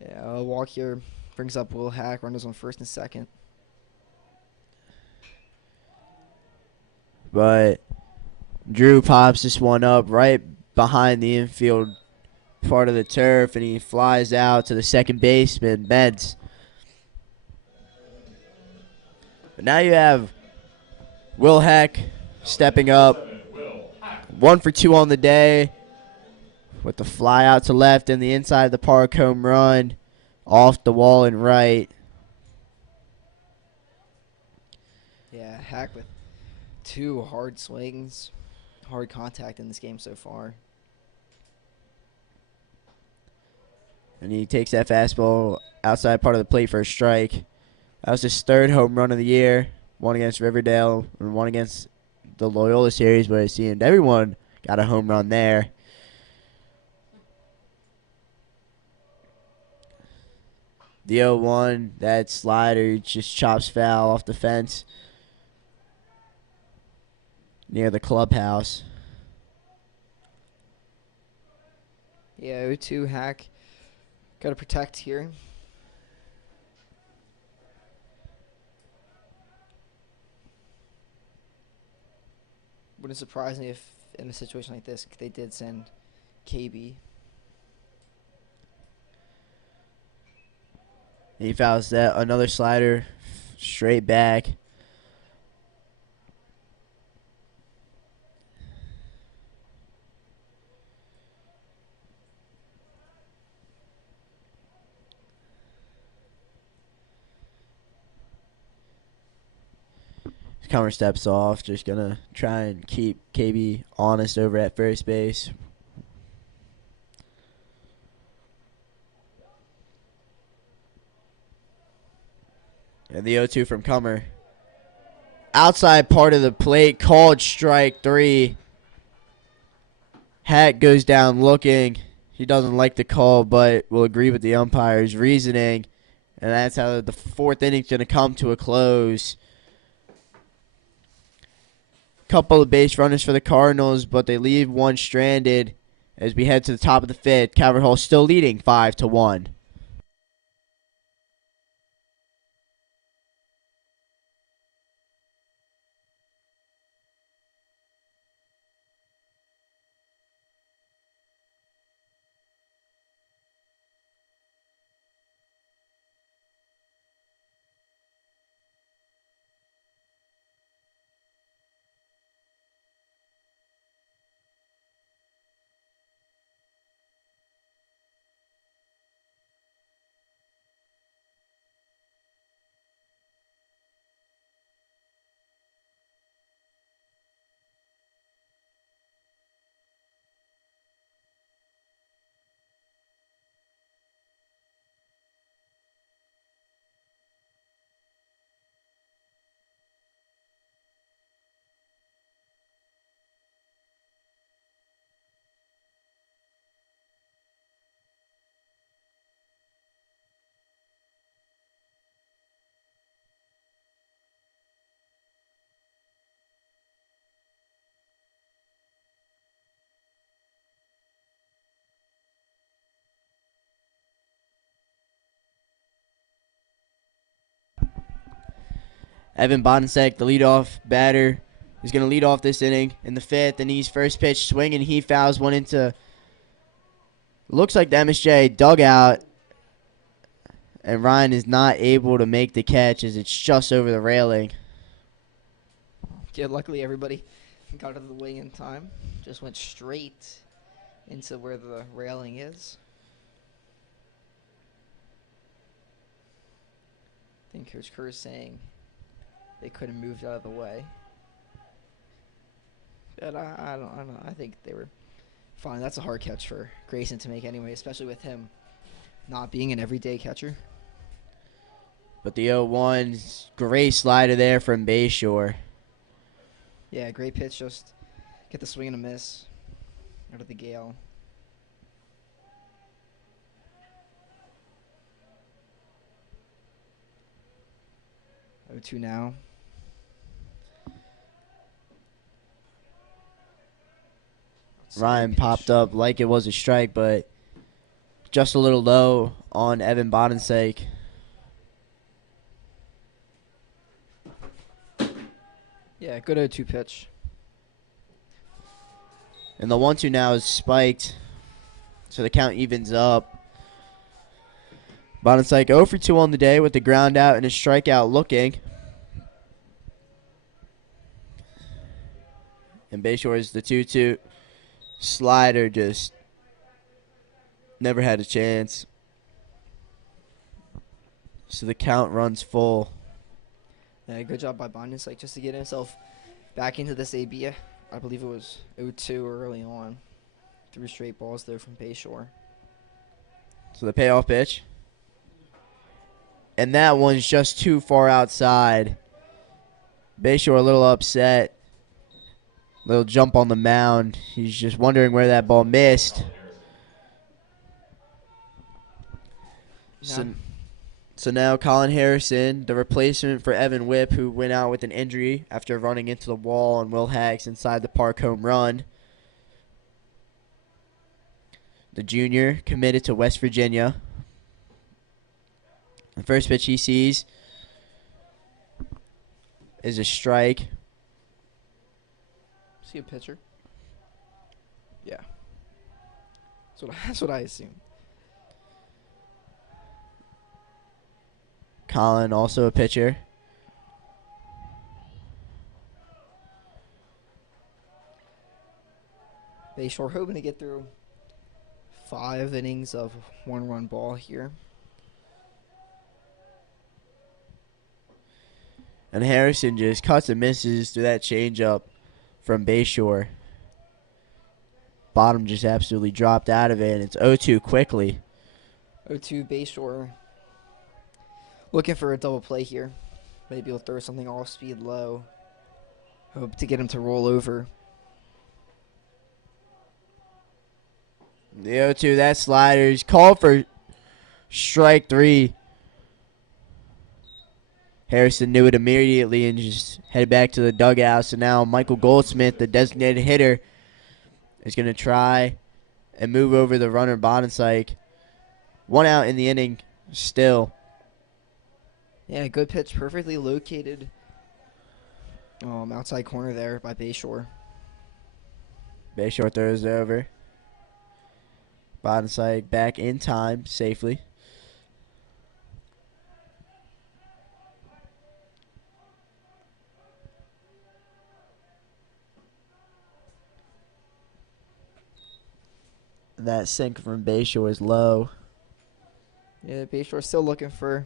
Yeah, a walk here brings up Will Hack. Runners on first and second. But Drew pops this one up right behind the infield part of the turf, and he flies out to the second baseman, Bentz. But now you have Will Heck stepping up. 1 for 2 on the day with the fly out to left and the inside of the park home run off the wall and right. Yeah, Hack with 2 hard swings, hard contact in this game so far. And he takes that fastball outside part of the plate for a strike. That was his 3rd home run of the year. 1 against Riverdale and 1 against the Loyola series, but it seemed everyone got a home run there. The 0-1, that slider just chops foul off the fence near the clubhouse. Yeah, 0-2 Hack. Got to protect here. Wouldn't surprise me if in a situation like this they did send KB. He fouls that. Another slider straight back. Comer steps off, just going to try and keep KB honest over at first base. And the 0-2 from Comer. Outside part of the plate, called strike 3. Hack goes down looking. He doesn't like the call, but will agree with the umpire's reasoning. And that's how the 4th inning's going to come to a close. Couple of base runners for the Cardinals, but they leave 1 stranded as we head to the top of the 5th. Calvert Hall still leading 5-1. Evan Bonensek, the leadoff batter, is going to lead off this inning in the 5th. And he's first pitch swinging. He fouls one into, looks like the MSJ dugout. And Ryan is not able to make the catch as it's just over the railing. Yeah, luckily everybody got out of the way in time. Just went straight into where the railing is. I think Coach Kerr is saying they could have moved out of the way. But I don't know. I think they were fine. That's a hard catch for Grayson to make anyway, especially with him not being an everyday catcher. But the 0-1, great slider there from Bayshore. Yeah, great pitch. Just get the swing and a miss out of the gale. 0-2 now. Ryan popped up like it was a strike, but just a little low on Evan Bonensek. Yeah, good 0-2 pitch. And the 1-2 now is spiked, so the count evens up. Bonensek 0 for 2 on the day with the ground out and a strikeout looking. And Bayshore's the 2-2 slider just never had a chance. So the count runs full. Yeah, good job by Bondens, like just to get himself back into this AB. I believe it was 0-2 early on. 3 straight balls there from Bayshore. So the payoff pitch. And that one's just too far outside. Bayshore a little upset. Little jump on the mound. He's just wondering where that ball missed. So now Colin Harrison, the replacement for Evan Whipp, who went out with an injury after running into the wall on Will Hacks inside the park home run. The junior committed to West Virginia. The first pitch he sees is a strike. See a pitcher? Yeah. That's what I assumed. Colin, also a pitcher. Bayshore hoping to get through 5 innings of 1-run ball here. And Harrison just cuts and misses through that changeup from Bayshore. Bottom just absolutely dropped out of it, and it's 0-2 quickly. 0-2 Bayshore. Looking for a double play here. Maybe he'll throw something off speed low. Hope to get him to roll over. The 0-2, that slider's called for strike 3. Harrison knew it immediately and just headed back to the dugout. So now Michael Goldsmith, the designated hitter, is going to try and move over the runner Bonensek. 1 out in the inning still. Yeah, good pitch. Perfectly located. Outside corner there by Bayshore. Bayshore throws it over. Bonensek back in time safely. That sink from Bayshore is low. Yeah, Bayshore still looking for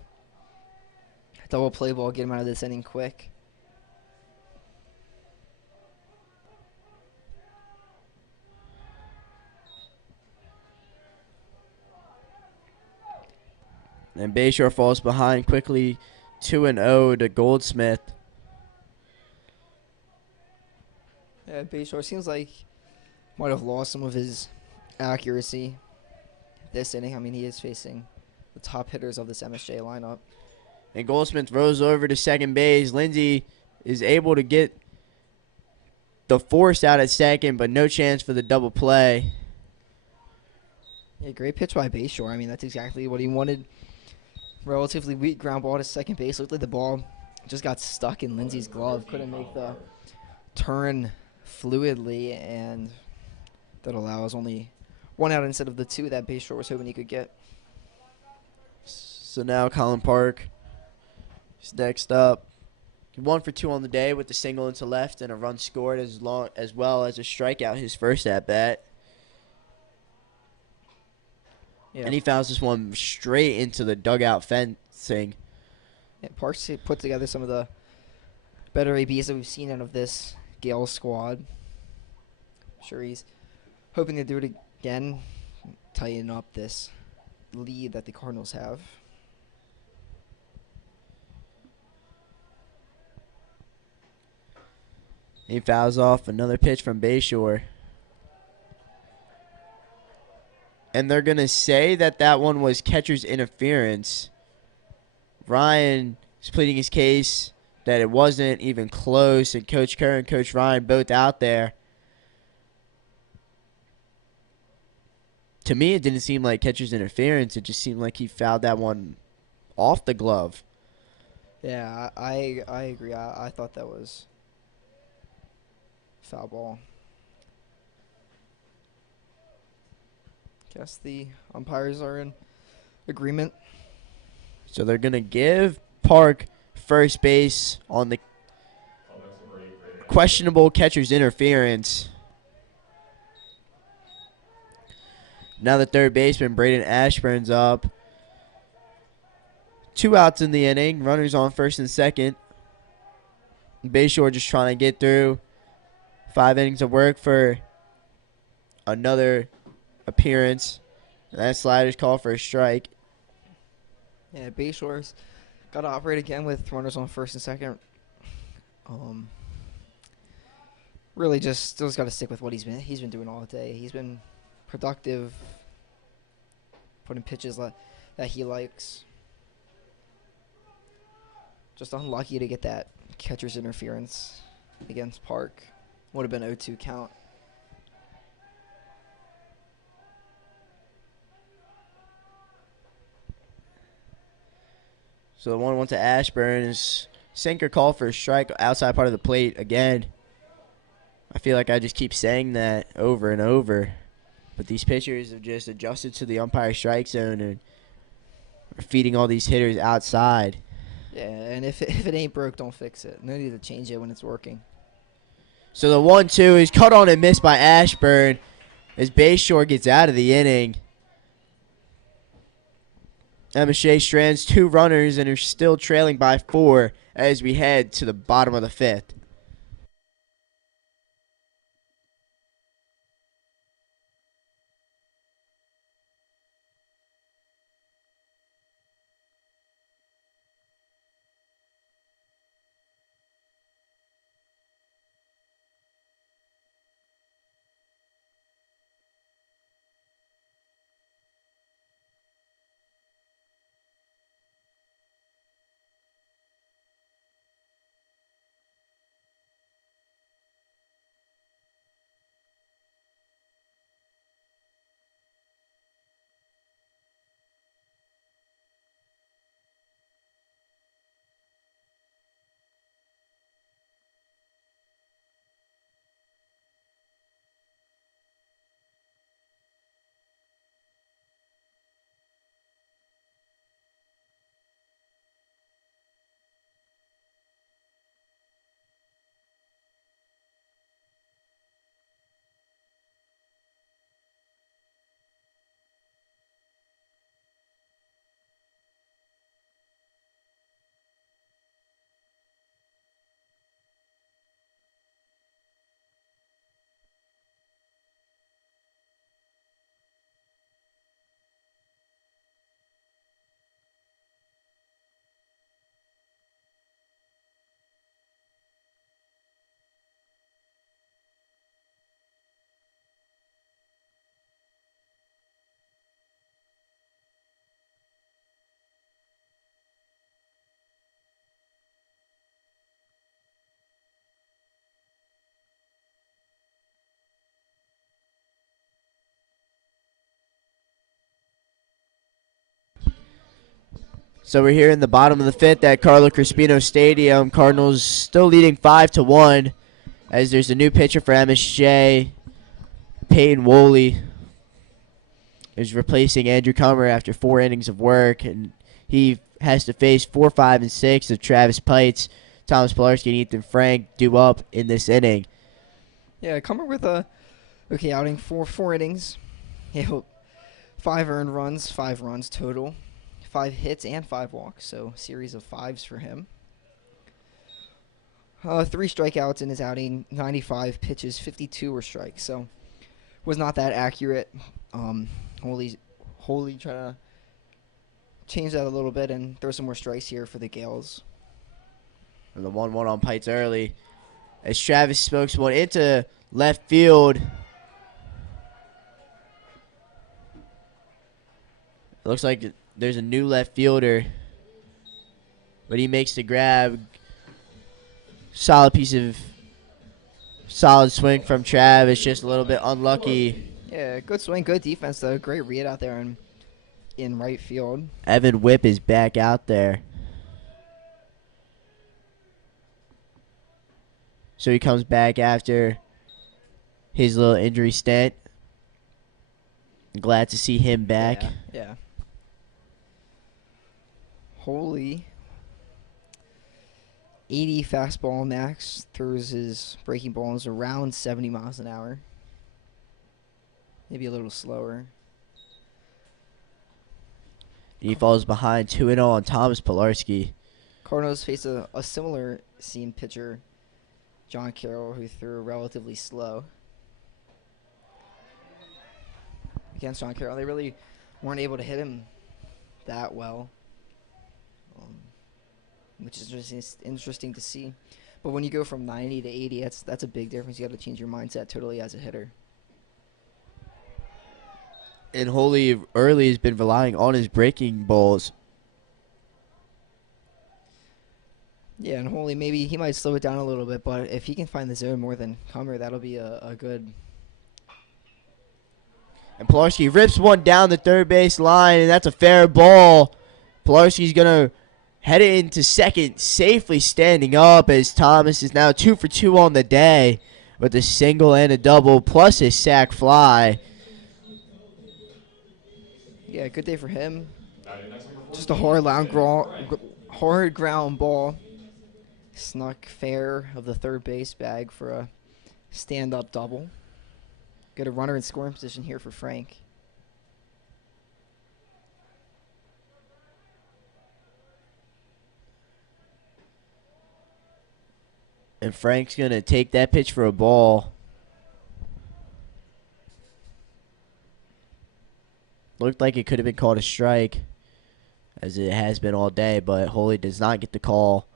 a double play ball. Get him out of this inning quick. And Bayshore falls behind quickly 2-0 to Goldsmith. Yeah, Bayshore seems like might have lost some of his accuracy this inning. I mean, he is facing the top hitters of this MSJ lineup. And Goldsmith throws over to second base. Lindsey is able to get the force out at second, but no chance for the double play. Yeah, great pitch by Bayshore. I mean, that's exactly what he wanted. Relatively weak ground ball to second base. Looked like the ball just got stuck in Lindsey's glove. Couldn't make the turn fluidly, and that allows only one out instead of the two that Bayshore was hoping he could get. So now Colin Park is next up. 1 for 2 on the day with the single into left and a run scored as well as a strikeout his first at bat. Yeah. And he fouls this one straight into the dugout fencing. Yeah, Parks put together some of the better ABs that we've seen out of this Gale squad. I'm sure he's hoping to do it again, tighten up this lead that the Cardinals have. He fouls off another pitch from Bayshore. And they're going to say that that one was catcher's interference. Ryan is pleading his case that it wasn't even close, and Coach Kerr and Coach Ryan both out there. To me, it didn't seem like catcher's interference. It just seemed like he fouled that one off the glove. Yeah, I agree. I thought that was foul ball. Guess the umpires are in agreement. So they're going to give Park first base on the questionable catcher's interference. Now the third baseman, Braden Ashburn's up. 2 outs in the inning. Runners on first and second. Bayshore just trying to get through 5 innings of work for another appearance. That slider's called for a strike. Yeah, Bayshore's got to operate again with runners on first and second. Really just still got to stick with what he's been doing all day. He's been productive, putting pitches that he likes. Just unlucky to get that catcher's interference against Park. Would have been 0-2 count. So the 1-1 to Ashburn is sinker call for a strike outside part of the plate again. I feel like I just keep saying that over and over. But these pitchers have just adjusted to the umpire strike zone and are feeding all these hitters outside. Yeah, and if it ain't broke, don't fix it. No need to change it when it's working. So the 1-2 is cut on and missed by Ashburn as Bayshore gets out of the inning. MSJ strands 2 runners and are still trailing by 4 as we head to the bottom of the 5th. So we're here in the bottom of the fifth at Carlo Crispino Stadium. Cardinals still leading 5-1 as there's a new pitcher for MSJ, Peyton Woolley, is replacing Andrew Comer after 4 innings of work, and he has to face 4, 5, and 6 of Travis Pites, Thomas Pilarski, and Ethan Frank due up in this inning. Yeah, Comer with a okay outing for 4 innings. Yeah, 5 earned runs, 5 runs total, 5 hits and 5 walks, so series of 5s for him. 3 strikeouts in his outing, 95 pitches, 52 were strikes, so was not that accurate. Holy trying to change that a little bit and throw some more strikes here for the Gales. And the 1-1 on Pites early as Travis smokes one into left field. It looks like there's a new left fielder, but he makes the grab. Solid swing from Travis, just a little bit unlucky. Yeah, good swing, good defense though. Great read out there in right field. Evan Whipp is back out there. So he comes back after his little injury stint. Glad to see him back. Yeah. Holy 80 fastball max, throws his breaking balls around 70 miles an hour. Maybe a little slower. He falls behind 2-0 on Thomas Pilarski. Cardinals face a similar seamed pitcher, John Carroll, who threw relatively slow. Against John Carroll, they really weren't able to hit him that well, which is just interesting to see. But when you go from 90 to 80, that's a big difference. You got to change your mindset totally as a hitter. And Holy early has been relying on his breaking balls. Yeah, and Holy, maybe he might slow it down a little bit, but if he can find the zone more than Comer, that'll be a good. And Pilarski rips one down the third base line, and that's a fair ball. Pilarski's going to head it into second, safely standing up as Thomas is now 2 for 2 on the day with a single and a double, plus his sac fly. Yeah, good day for him. Just a hard ground ball. Snuck fair of the third base bag for a stand-up double. Got a runner in scoring position here for Frank. And Frank's going to take that pitch for a ball. Looked like it could have been called a strike, as it has been all day, but Holy does not get the call.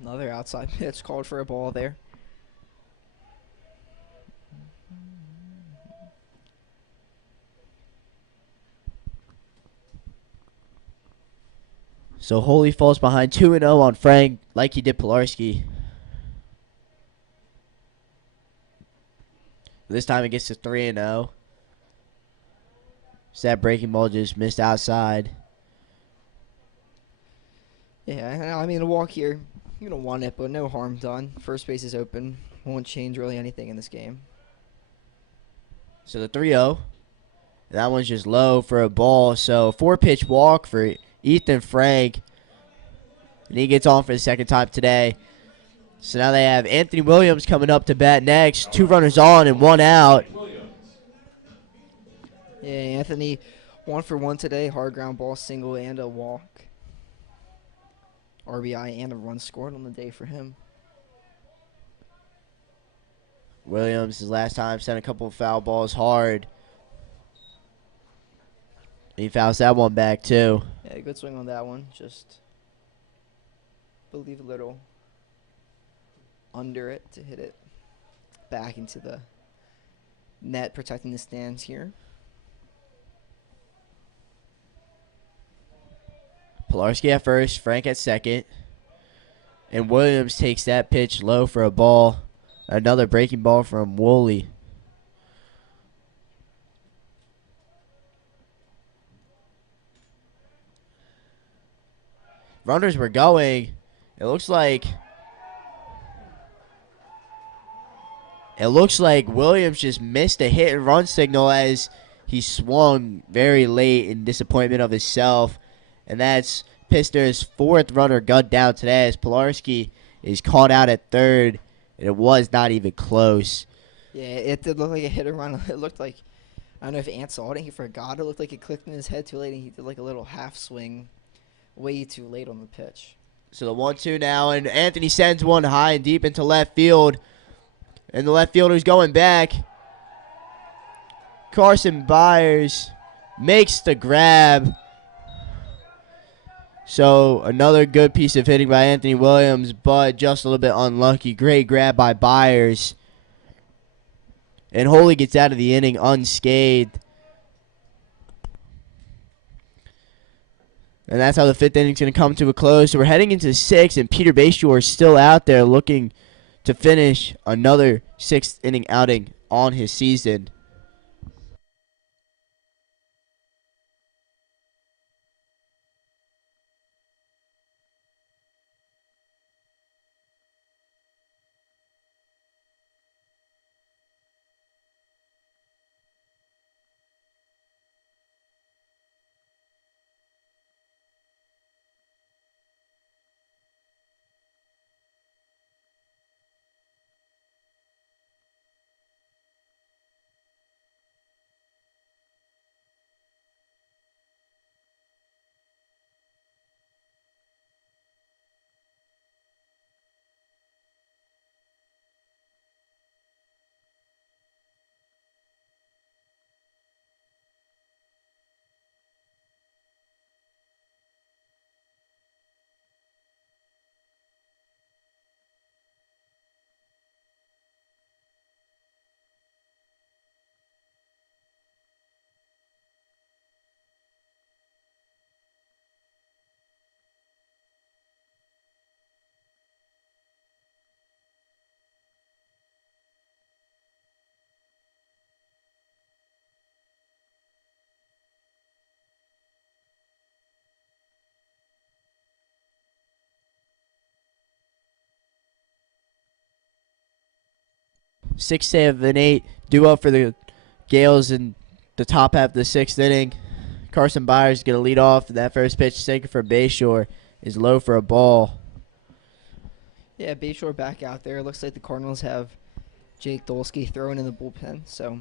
Another outside pitch called for a ball there. So Holy falls behind 2-0 on Frank, like he did Pilarski. This time it gets to 3-0. So that breaking ball just missed outside. Yeah, I mean, a walk here, you're going to want it, but no harm done. First base is open. Won't change really anything in this game. So the 3-0. That one's just low for a ball. So 4-pitch walk for Ethan Frank. And he gets on for the second time today. So now they have Anthony Williams coming up to bat next. 2 runners on and 1 out. Yeah, Anthony, 1 for 1 today. Hard ground ball, single, and a walk. RBI and a run scored on the day for him. Williams, his last time, sent a couple of foul balls hard. He fouls that one back, too. Yeah, good swing on that one. Just believe a little under it to hit it back into the net, protecting the stands here. Pilarski at first, Frank at second. And Williams takes that pitch low for a ball. Another breaking ball from Woolley. runners were going. It looks like Williams just missed a hit and run signal as he swung very late in disappointment of himself. And that's Pister's fourth runner gunned down today as Pilarski is caught out at third. And it was not even close. Yeah, it did look like a hit and run. It looked like, I don't know if Ant saw it and he forgot. It looked like it clicked in his head too late and he did like a little half swing way too late on the pitch. So the 1-2 now, and Anthony sends one high and deep into left field. And the left fielder's going back. Carson Byers makes the grab. So another good piece of hitting by Anthony Williams, but just a little bit unlucky. Great grab by Byers. And Holy gets out of the inning unscathed. And that's how the fifth inning's going to come to a close. So we're heading into sixth, and Peter Bayshore is still out there looking to finish another sixth inning outing on his season. Six, seven, eight duo for the Gales in the top half of the sixth inning. Carson Byers is going to lead off. That first pitch taken for Bayshore is low for a ball. Yeah, Bayshore back out there. Looks like the Cardinals have Jake Dolsky throwing in the bullpen, so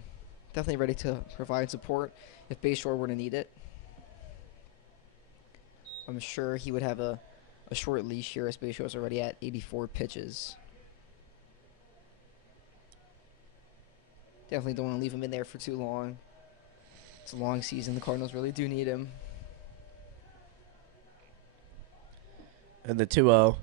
definitely ready to provide support if Bayshore were to need it. I'm sure he would have a short leash here as Bayshore's already at 84 pitches. Definitely don't want to leave him in there for too long. It's a long season. The Cardinals really do need him. And the 2-0.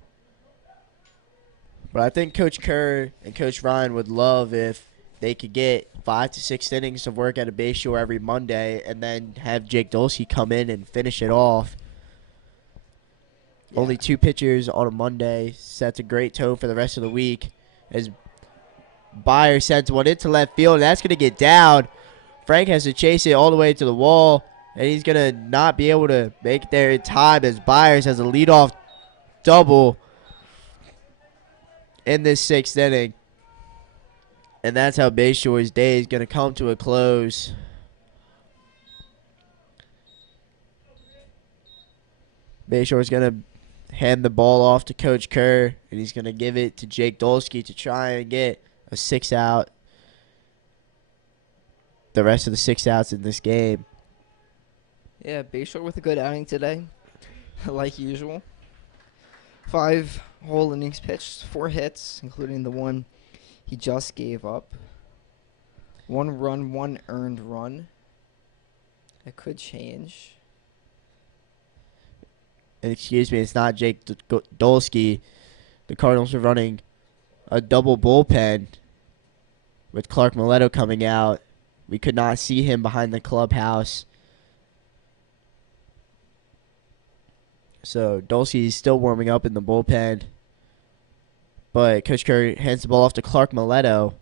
But I think Coach Kerr and Coach Ryan would love if they could get 5 to 6 innings of work at a Bayshore every Monday and then have Jake Dolsky come in and finish it off. Yeah. Only 2 pitchers on a Monday sets a great tone for the rest of the week as Byers sends one into left field, and that's going to get down. Frank has to chase it all the way to the wall, and he's going to not be able to make it there in time as Byers has a leadoff double in this sixth inning. And that's how Bayshore's day is going to come to a close. Bayshore's going to hand the ball off to Coach Kerr, and he's going to give it to Jake Dolsky to try and get a 6-out. The rest of the 6 outs in this game. Yeah, Bayshore with a good outing today, like usual. 5 whole innings pitched, 4 hits, including the one he just gave up. 1 run, 1 earned run. It could change. And excuse me, it's not Jake Dolsky. The Cardinals are running a double bullpen with Clark Mileto coming out. We could not see him behind the clubhouse. So Dolsky is still warming up in the bullpen. But Coach Curry hands the ball off to Clark Mileto.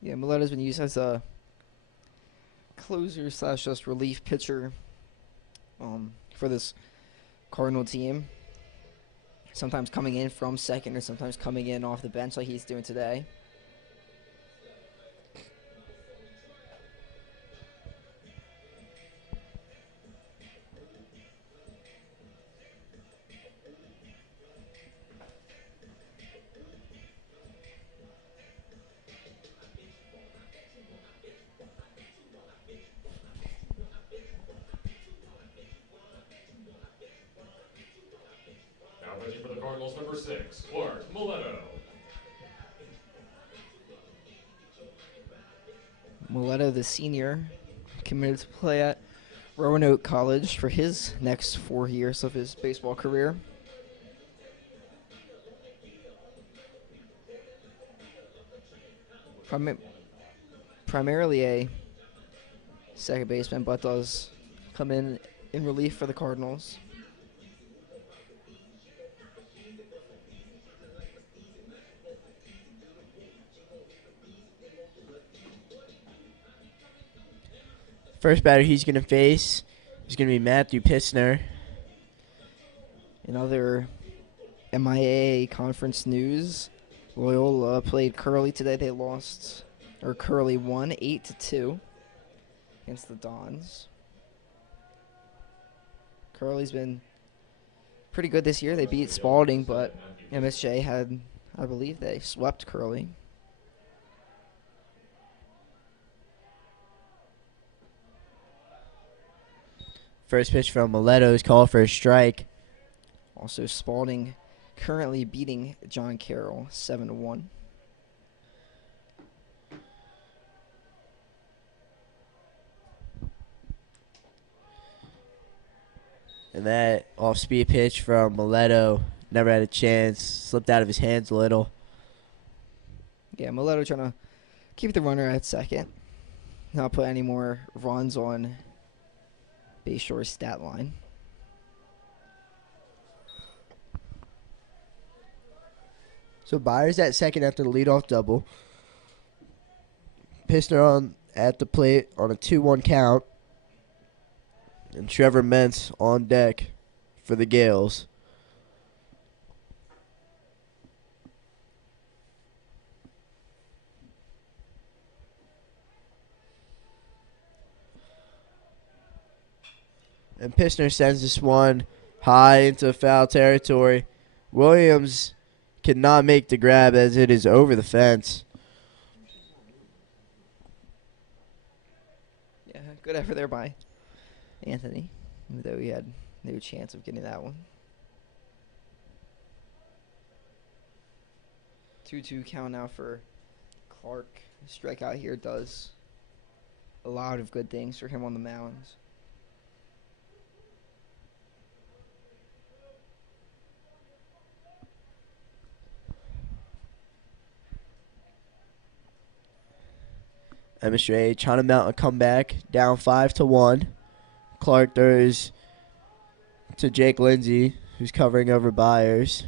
Yeah, Mileto's been used as a closer / just relief pitcher for this Cardinal team. Sometimes coming in from second or sometimes coming in off the bench like he's doing today. Now pitching for the Cardinals, number 6, Clark Mileto. Mileto, the senior, committed to play at Roanoke College for his next 4 years of his baseball career. Primarily a second baseman, but does come in relief for the Cardinals. First batter he's going to face is going to be Matthew Pissner. In other MIAA conference news, Loyola played Curly today. They lost, or Curly won 8-2 against the Dons. Curly's been pretty good this year. They beat Spalding, but MSJ had, I believe, they swept Curly. First pitch from Mileto is called for a strike. Also, Spalding currently beating John Carroll 7-1. And that off-speed pitch from Mileto never had a chance. Slipped out of his hands a little. Yeah, Mileto trying to keep the runner at second. Not put any more runs on Bayshore's stat line. So Byers at second after the leadoff double. Pissner on at the plate on a 2-1 count. And Trevor Mentz on deck for the Gales. And Pissner sends this one high into foul territory. Williams cannot make the grab as it is over the fence. Yeah, good effort there by Anthony, even though he had no chance of getting that one. 2-2 count now for Clark. Strikeout here does a lot of good things for him on the mounds. MSJ trying to mount a comeback, down 5-1. Clark throws to Jake Lindsay, who's covering over Byers.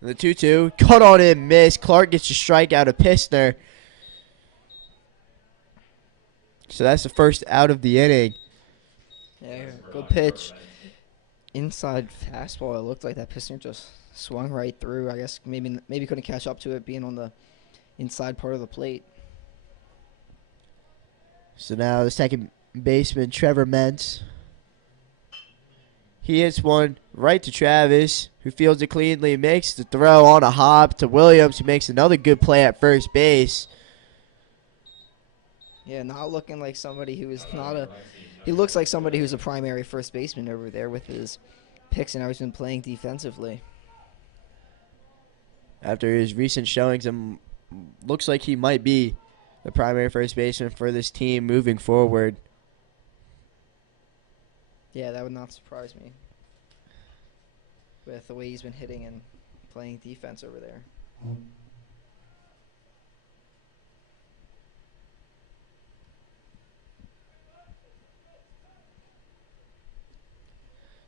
And the 2-2, cut on in, miss. Clark gets a strikeout of Pissner. So that's the first out of the inning. Yeah, good pitch. Inside fastball, it looked like that Pissner just swung right through. I guess maybe couldn't catch up to it being on the inside part of the plate. So now the second baseman, Trevor Mentz. He hits one right to Travis, who fields it cleanly, makes the throw on a hop to Williams, who makes another good play at first base. Yeah, not looking like somebody who is not a... He looks like somebody who's a primary first baseman over there with his picks and how he's been playing defensively. After his recent showings, looks like he might be the primary first baseman for this team moving forward. Yeah, that would not surprise me with the way he's been hitting and playing defense over there.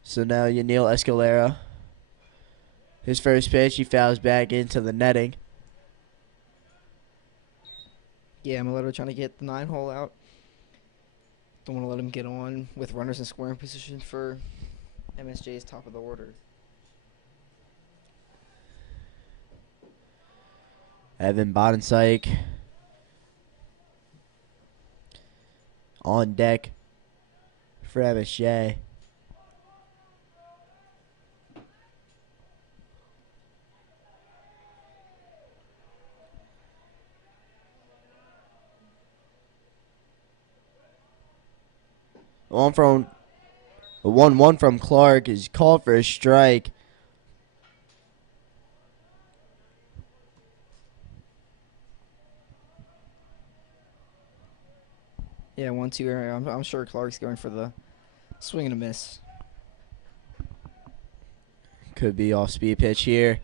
So now Yaniel Escalera. His first pitch, he fouls back into the netting. Yeah, Milito trying to get the 9-hole out. Don't want to let him get on with runners in scoring position for MSJ's top of the order. Evan Bodensyke on deck for MSJ. A 1-1 from Clark is called for a strike. Yeah, 1-2. I'm sure Clark's going for the swing and a miss. Could be off speed pitch here.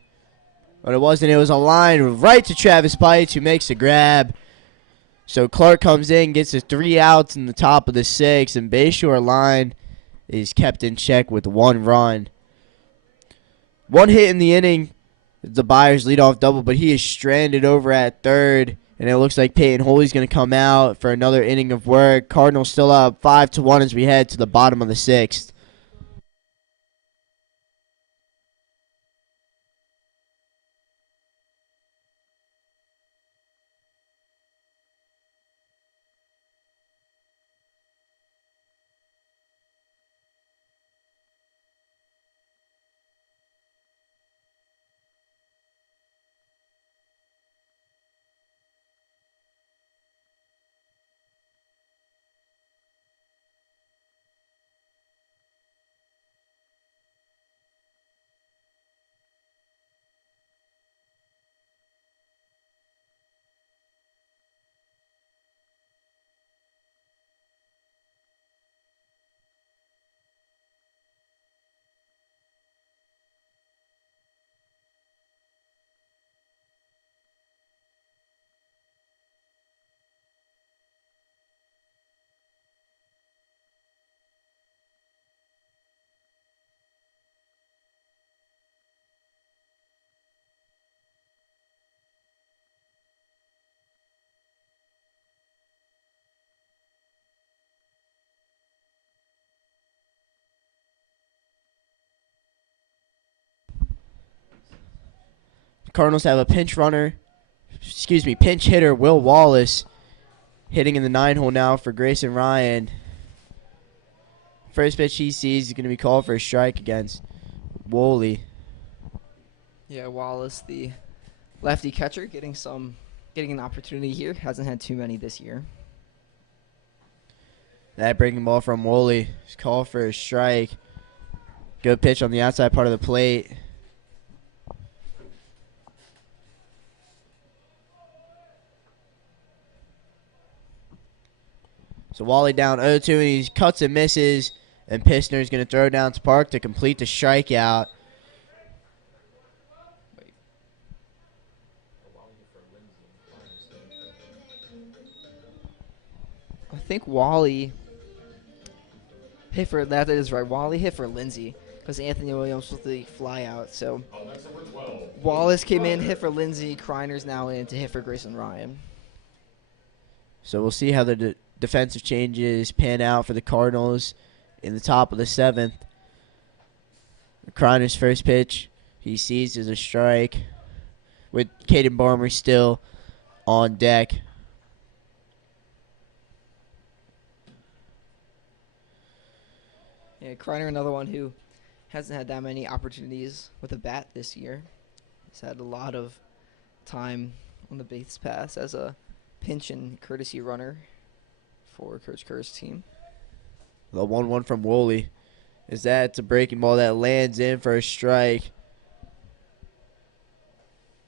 But it wasn't. It was a line right to Travis Pites, who makes the grab. So Clark comes in, gets the 3 outs in the top of the 6th, and Bayshore line is kept in check with 1 run. 1 hit in the inning. The Byers leadoff double, but he is stranded over at third, and it looks like Peyton Holy's going to come out for another inning of work. Cardinals still up 5-1 as we head to the bottom of the 6th. Cardinals have a pinch hitter Will Wallace hitting in the 9-hole now for Grayson Ryan. First pitch he sees is going to be called for a strike against Woolley. Yeah, Wallace, the lefty catcher, getting an opportunity here. Hasn't had too many this year. That breaking ball from Woolley is called for a strike. Good pitch on the outside part of the plate. So Wally down 0-2, and he cuts and misses, and Pistner is going to throw down to Park to complete the strikeout. I think Wally hit for that. That is right. Wally hit for Lindsay because Anthony Williams was the fly out. So Wallace came in, hit for Lindsay. Kreiner's now in to hit for Grayson Ryan. So we'll see how the defensive changes pan out for the Cardinals in the top of the 7th. Kreiner's first pitch he sees as a strike with Caden Barmer still on deck. Yeah, Kreiner, another one who hasn't had that many opportunities with a bat this year. He's had a lot of time on the base pass as a pinch and courtesy runner for Coach Kerr's team. The 1-1 from Woolley. Is that a breaking ball that lands in for a strike?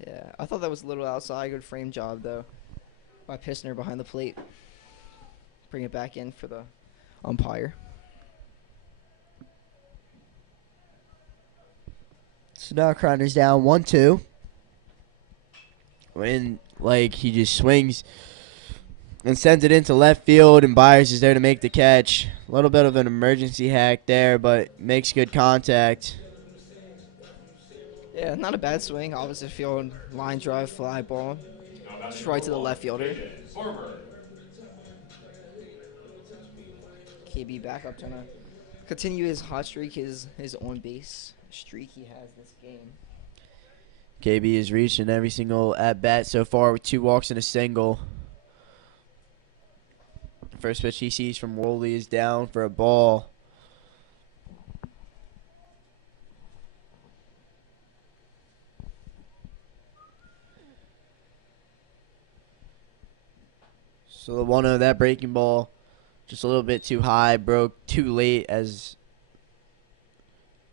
Yeah, I thought that was a little outside. Good frame job, though, by Pistner behind the plate. Bring it back in for the umpire. So now Kreiner's down 1-2. When, he just swings and sends it into left field, and Byers is there to make the catch. A little bit of an emergency hack there, but makes good contact. Yeah, not a bad swing. Opposite field, line drive, fly ball. Strike to the left fielder. Farmer. KB back up, trying to continue his hot streak, his on base streak he has this game. KB is reaching every single at bat so far with 2 walks and a single. First pitch he sees from Woolley is down for a ball. So the 1-0, that breaking ball just a little bit too high, broke too late as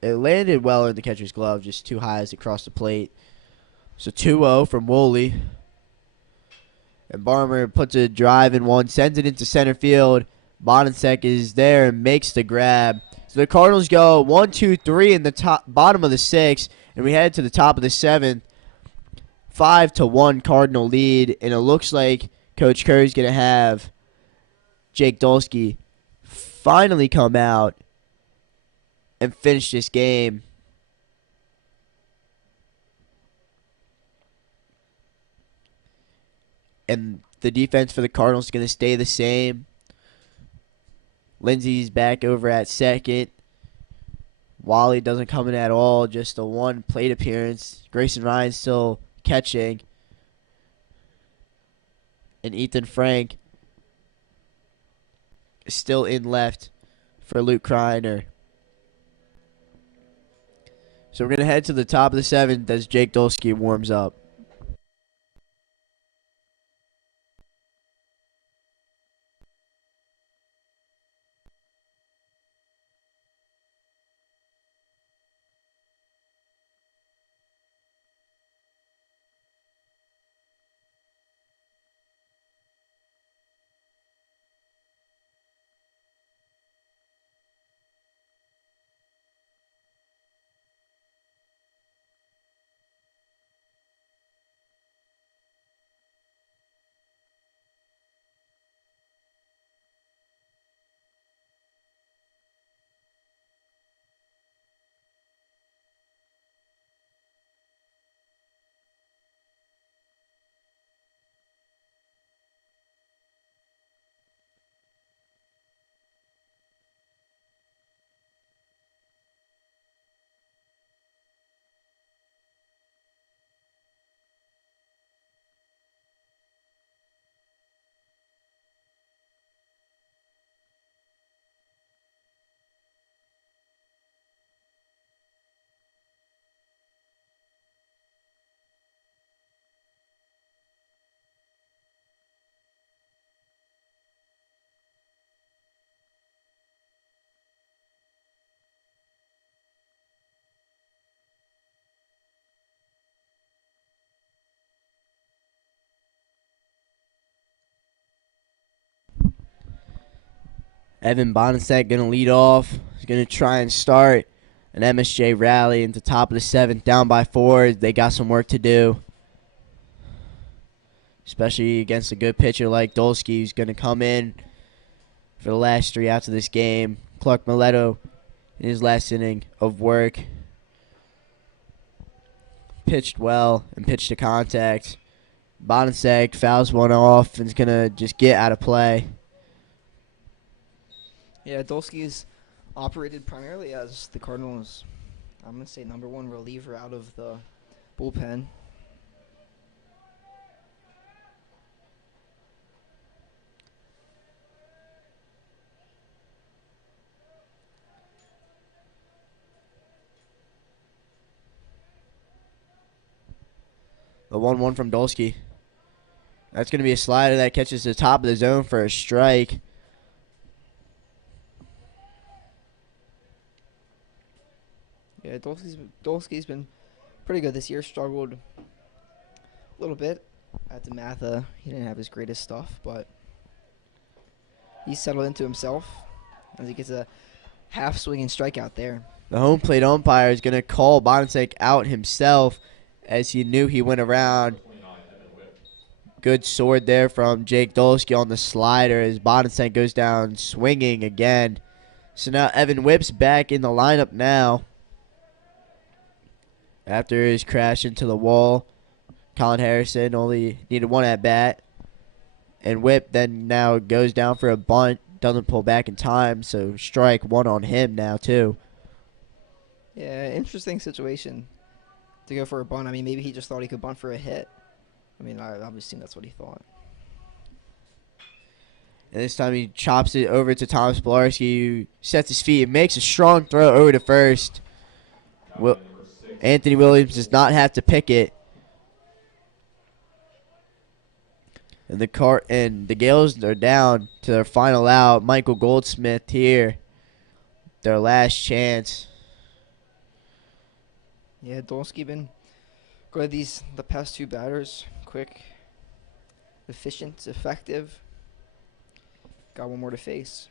it landed well in the catcher's glove, just too high as it crossed the plate. So 2-0 from Woolley. And Barmer puts a drive in one, sends it into center field. Bonensek is there and makes the grab. So the Cardinals go 1, 2, 3 in the bottom of the 6th, and we head to the top of the 7th. 5-1 Cardinal lead, and it looks like Coach Curry's going to have Jake Dolsky finally come out and finish this game. And the defense for the Cardinals is going to stay the same. Lindsey's back over at second. Wally doesn't come in at all, just a 1 plate appearance. Grayson Ryan's still catching. And Ethan Frank is still in left for Luke Kreiner. So we're going to head to the top of the 7th as Jake Dolsky warms up. Evan Bonensek going to lead off. He's going to try and start an MSJ rally into top of the 7th, down by 4. They got some work to do, especially against a good pitcher like Dolsky, who's going to come in for the last 3 outs of this game. Clark Mileto in his last inning of work pitched well and pitched to contact. Bonensek fouls one off and is going to just get out of play. Yeah, Dolsky's operated primarily as the Cardinals', I'm going to say, #1 reliever out of the bullpen. The 1-1 from Dolsky. That's going to be a slider that catches the top of the zone for a strike. Yeah, Dolsky's been pretty good this year. Struggled a little bit at DeMatha. He didn't have his greatest stuff, but he's settled into himself as he gets a half-swinging strikeout there. The home plate umpire is going to call Bonensek out himself as he knew he went around. Good sword there from Jake Dolsky on the slider as Bonensek goes down swinging again. So now Evan Whipp's back in the lineup now. After his crash into the wall, Colin Harrison only needed one at bat. And Whip then now goes down for a bunt. Doesn't pull back in time, so strike one on him now too. Yeah, interesting situation to go for a bunt. I mean, maybe he just thought he could bunt for a hit. I mean, I obviously that's what he thought. And this time he chops it over to Thomas Pilarski, who sets his feet and makes a strong throw over to first. Anthony Williams does not have to pick it. And the Gales are down to their final out. Michael Goldsmith here, their last chance. Yeah, Dolsky been good the past two batters. Quick, efficient, effective. Got one more to face.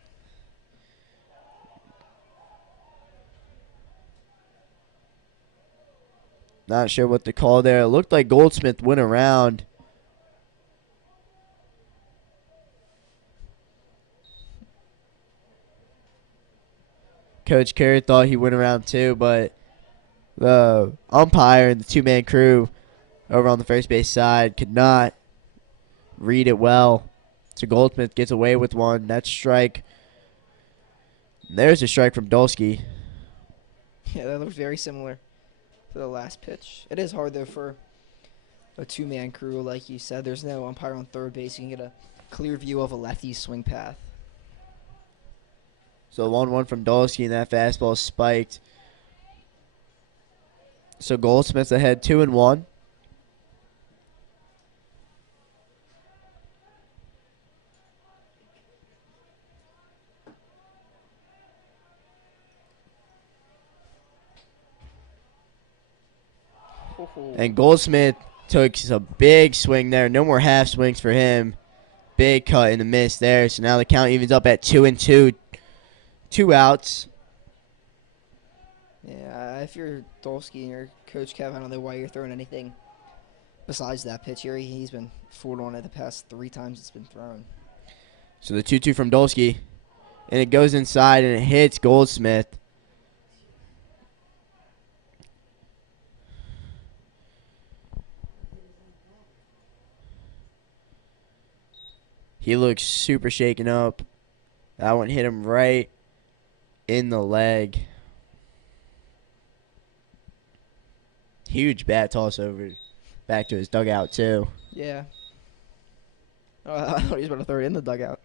Not sure what to call there. It looked like Goldsmith went around. Coach Kerr thought he went around too, but the umpire and the two-man crew over on the first base side could not read it well. So Goldsmith gets away with one. That's strike. There's a strike from Dolsky. Yeah, that looks very similar to the last pitch. It is hard, though, for a two-man crew, like you said. There's no umpire on third base. You can get a clear view of a lefty's swing path. So 1-1 from Dolsky, and that fastball spiked. So Goldsmith's ahead 2-1. And Goldsmith took a big swing there. No more half swings for him. Big cut in the miss there. So now the count evens up at 2-2. 2 outs. Yeah, if you're Dolsky and you're Coach Kev, I don't know why you're throwing anything besides that pitch here. He's been fooled on it the past 3 times it's been thrown. So the 2-2 from Dolsky. And it goes inside and it hits Goldsmith. He looks super shaken up. That one hit him right in the leg. Huge bat toss over back to his dugout, too. Yeah. Oh, I thought he was about to throw it in the dugout.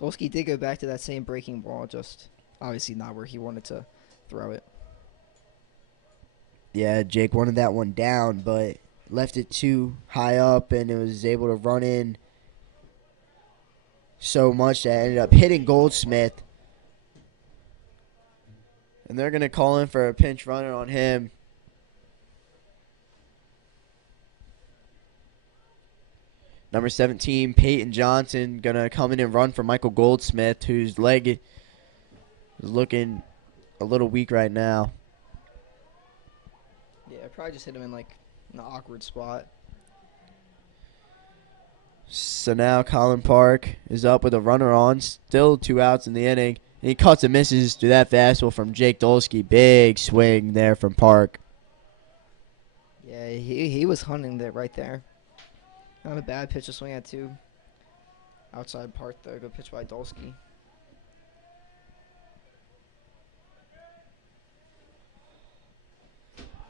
Dolsky did go back to that same breaking ball, just obviously not where he wanted to throw it. Yeah, Jake wanted that one down, but left it too high up, and it was able to run in so much that ended up hitting Goldsmith. And they're going to call in for a pinch runner on him. Number 17, Peyton Johnson, going to come in and run for Michael Goldsmith, whose leg is looking a little weak right now. Yeah, probably just hit him in like an awkward spot. So now Colin Park is up with a runner on. Still 2 outs in the inning. And he cuts and misses to that fastball from Jake Dolsky. Big swing there from Park. Yeah, he was hunting it right there. Not a bad pitch to swing at, too. Outside Park, though. Good pitch by Dolsky.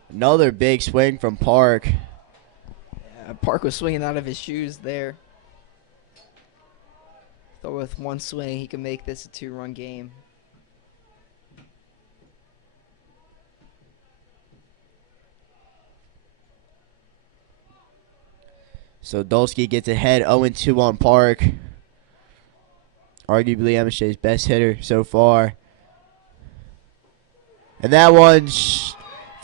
Another big swing from Park. Yeah, Park was swinging out of his shoes there. Thought with one swing, he could make this a 2-run game. So Dolsky gets ahead 0-2 on Park. Arguably MSJ's best hitter so far. And that one's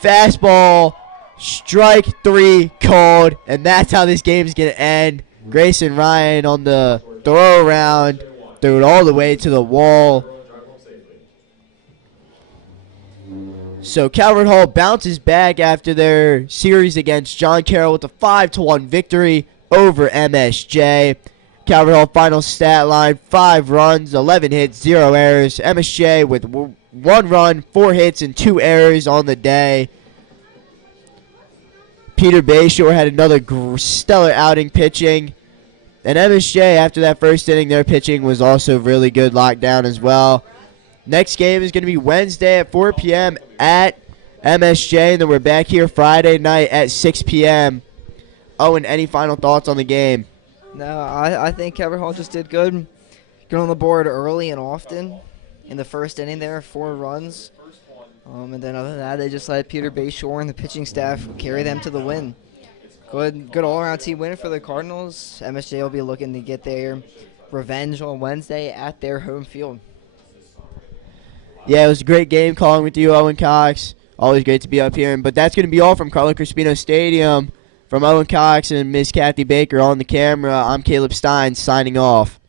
fastball, strike 3 called. And that's how this game's going to end. Grayson Ryan on the throw around, threw it all the way to the wall. So Calvert Hall bounces back after their series against John Carroll with a 5-1 victory over MSJ. Calvert Hall final stat line, 5 runs, 11 hits, 0 errors. MSJ with 1 run, 4 hits, and 2 errors on the day. Peter Bayshore had another stellar outing pitching. And MSJ, after that first inning, their pitching was also really good, locked down as well. Next game is going to be Wednesday at 4 p.m. at MSJ, and then we're back here Friday night at 6 p.m. Oh, and any final thoughts on the game? No, I think Calvert Hall just did good. Get on the board early and often. In the first inning there, 4 runs. And then other than that, they just let Peter Bayshore and the pitching staff carry them to the win. Good all-around team win for the Cardinals. MSJ will be looking to get their revenge on Wednesday at their home field. Yeah, it was a great game calling with you, Owen Cox. Always great to be up here. But that's going to be all from Carlo Crispino Stadium. From Owen Cox and Miss Kathy Baker on the camera, I'm Caleb Stein signing off.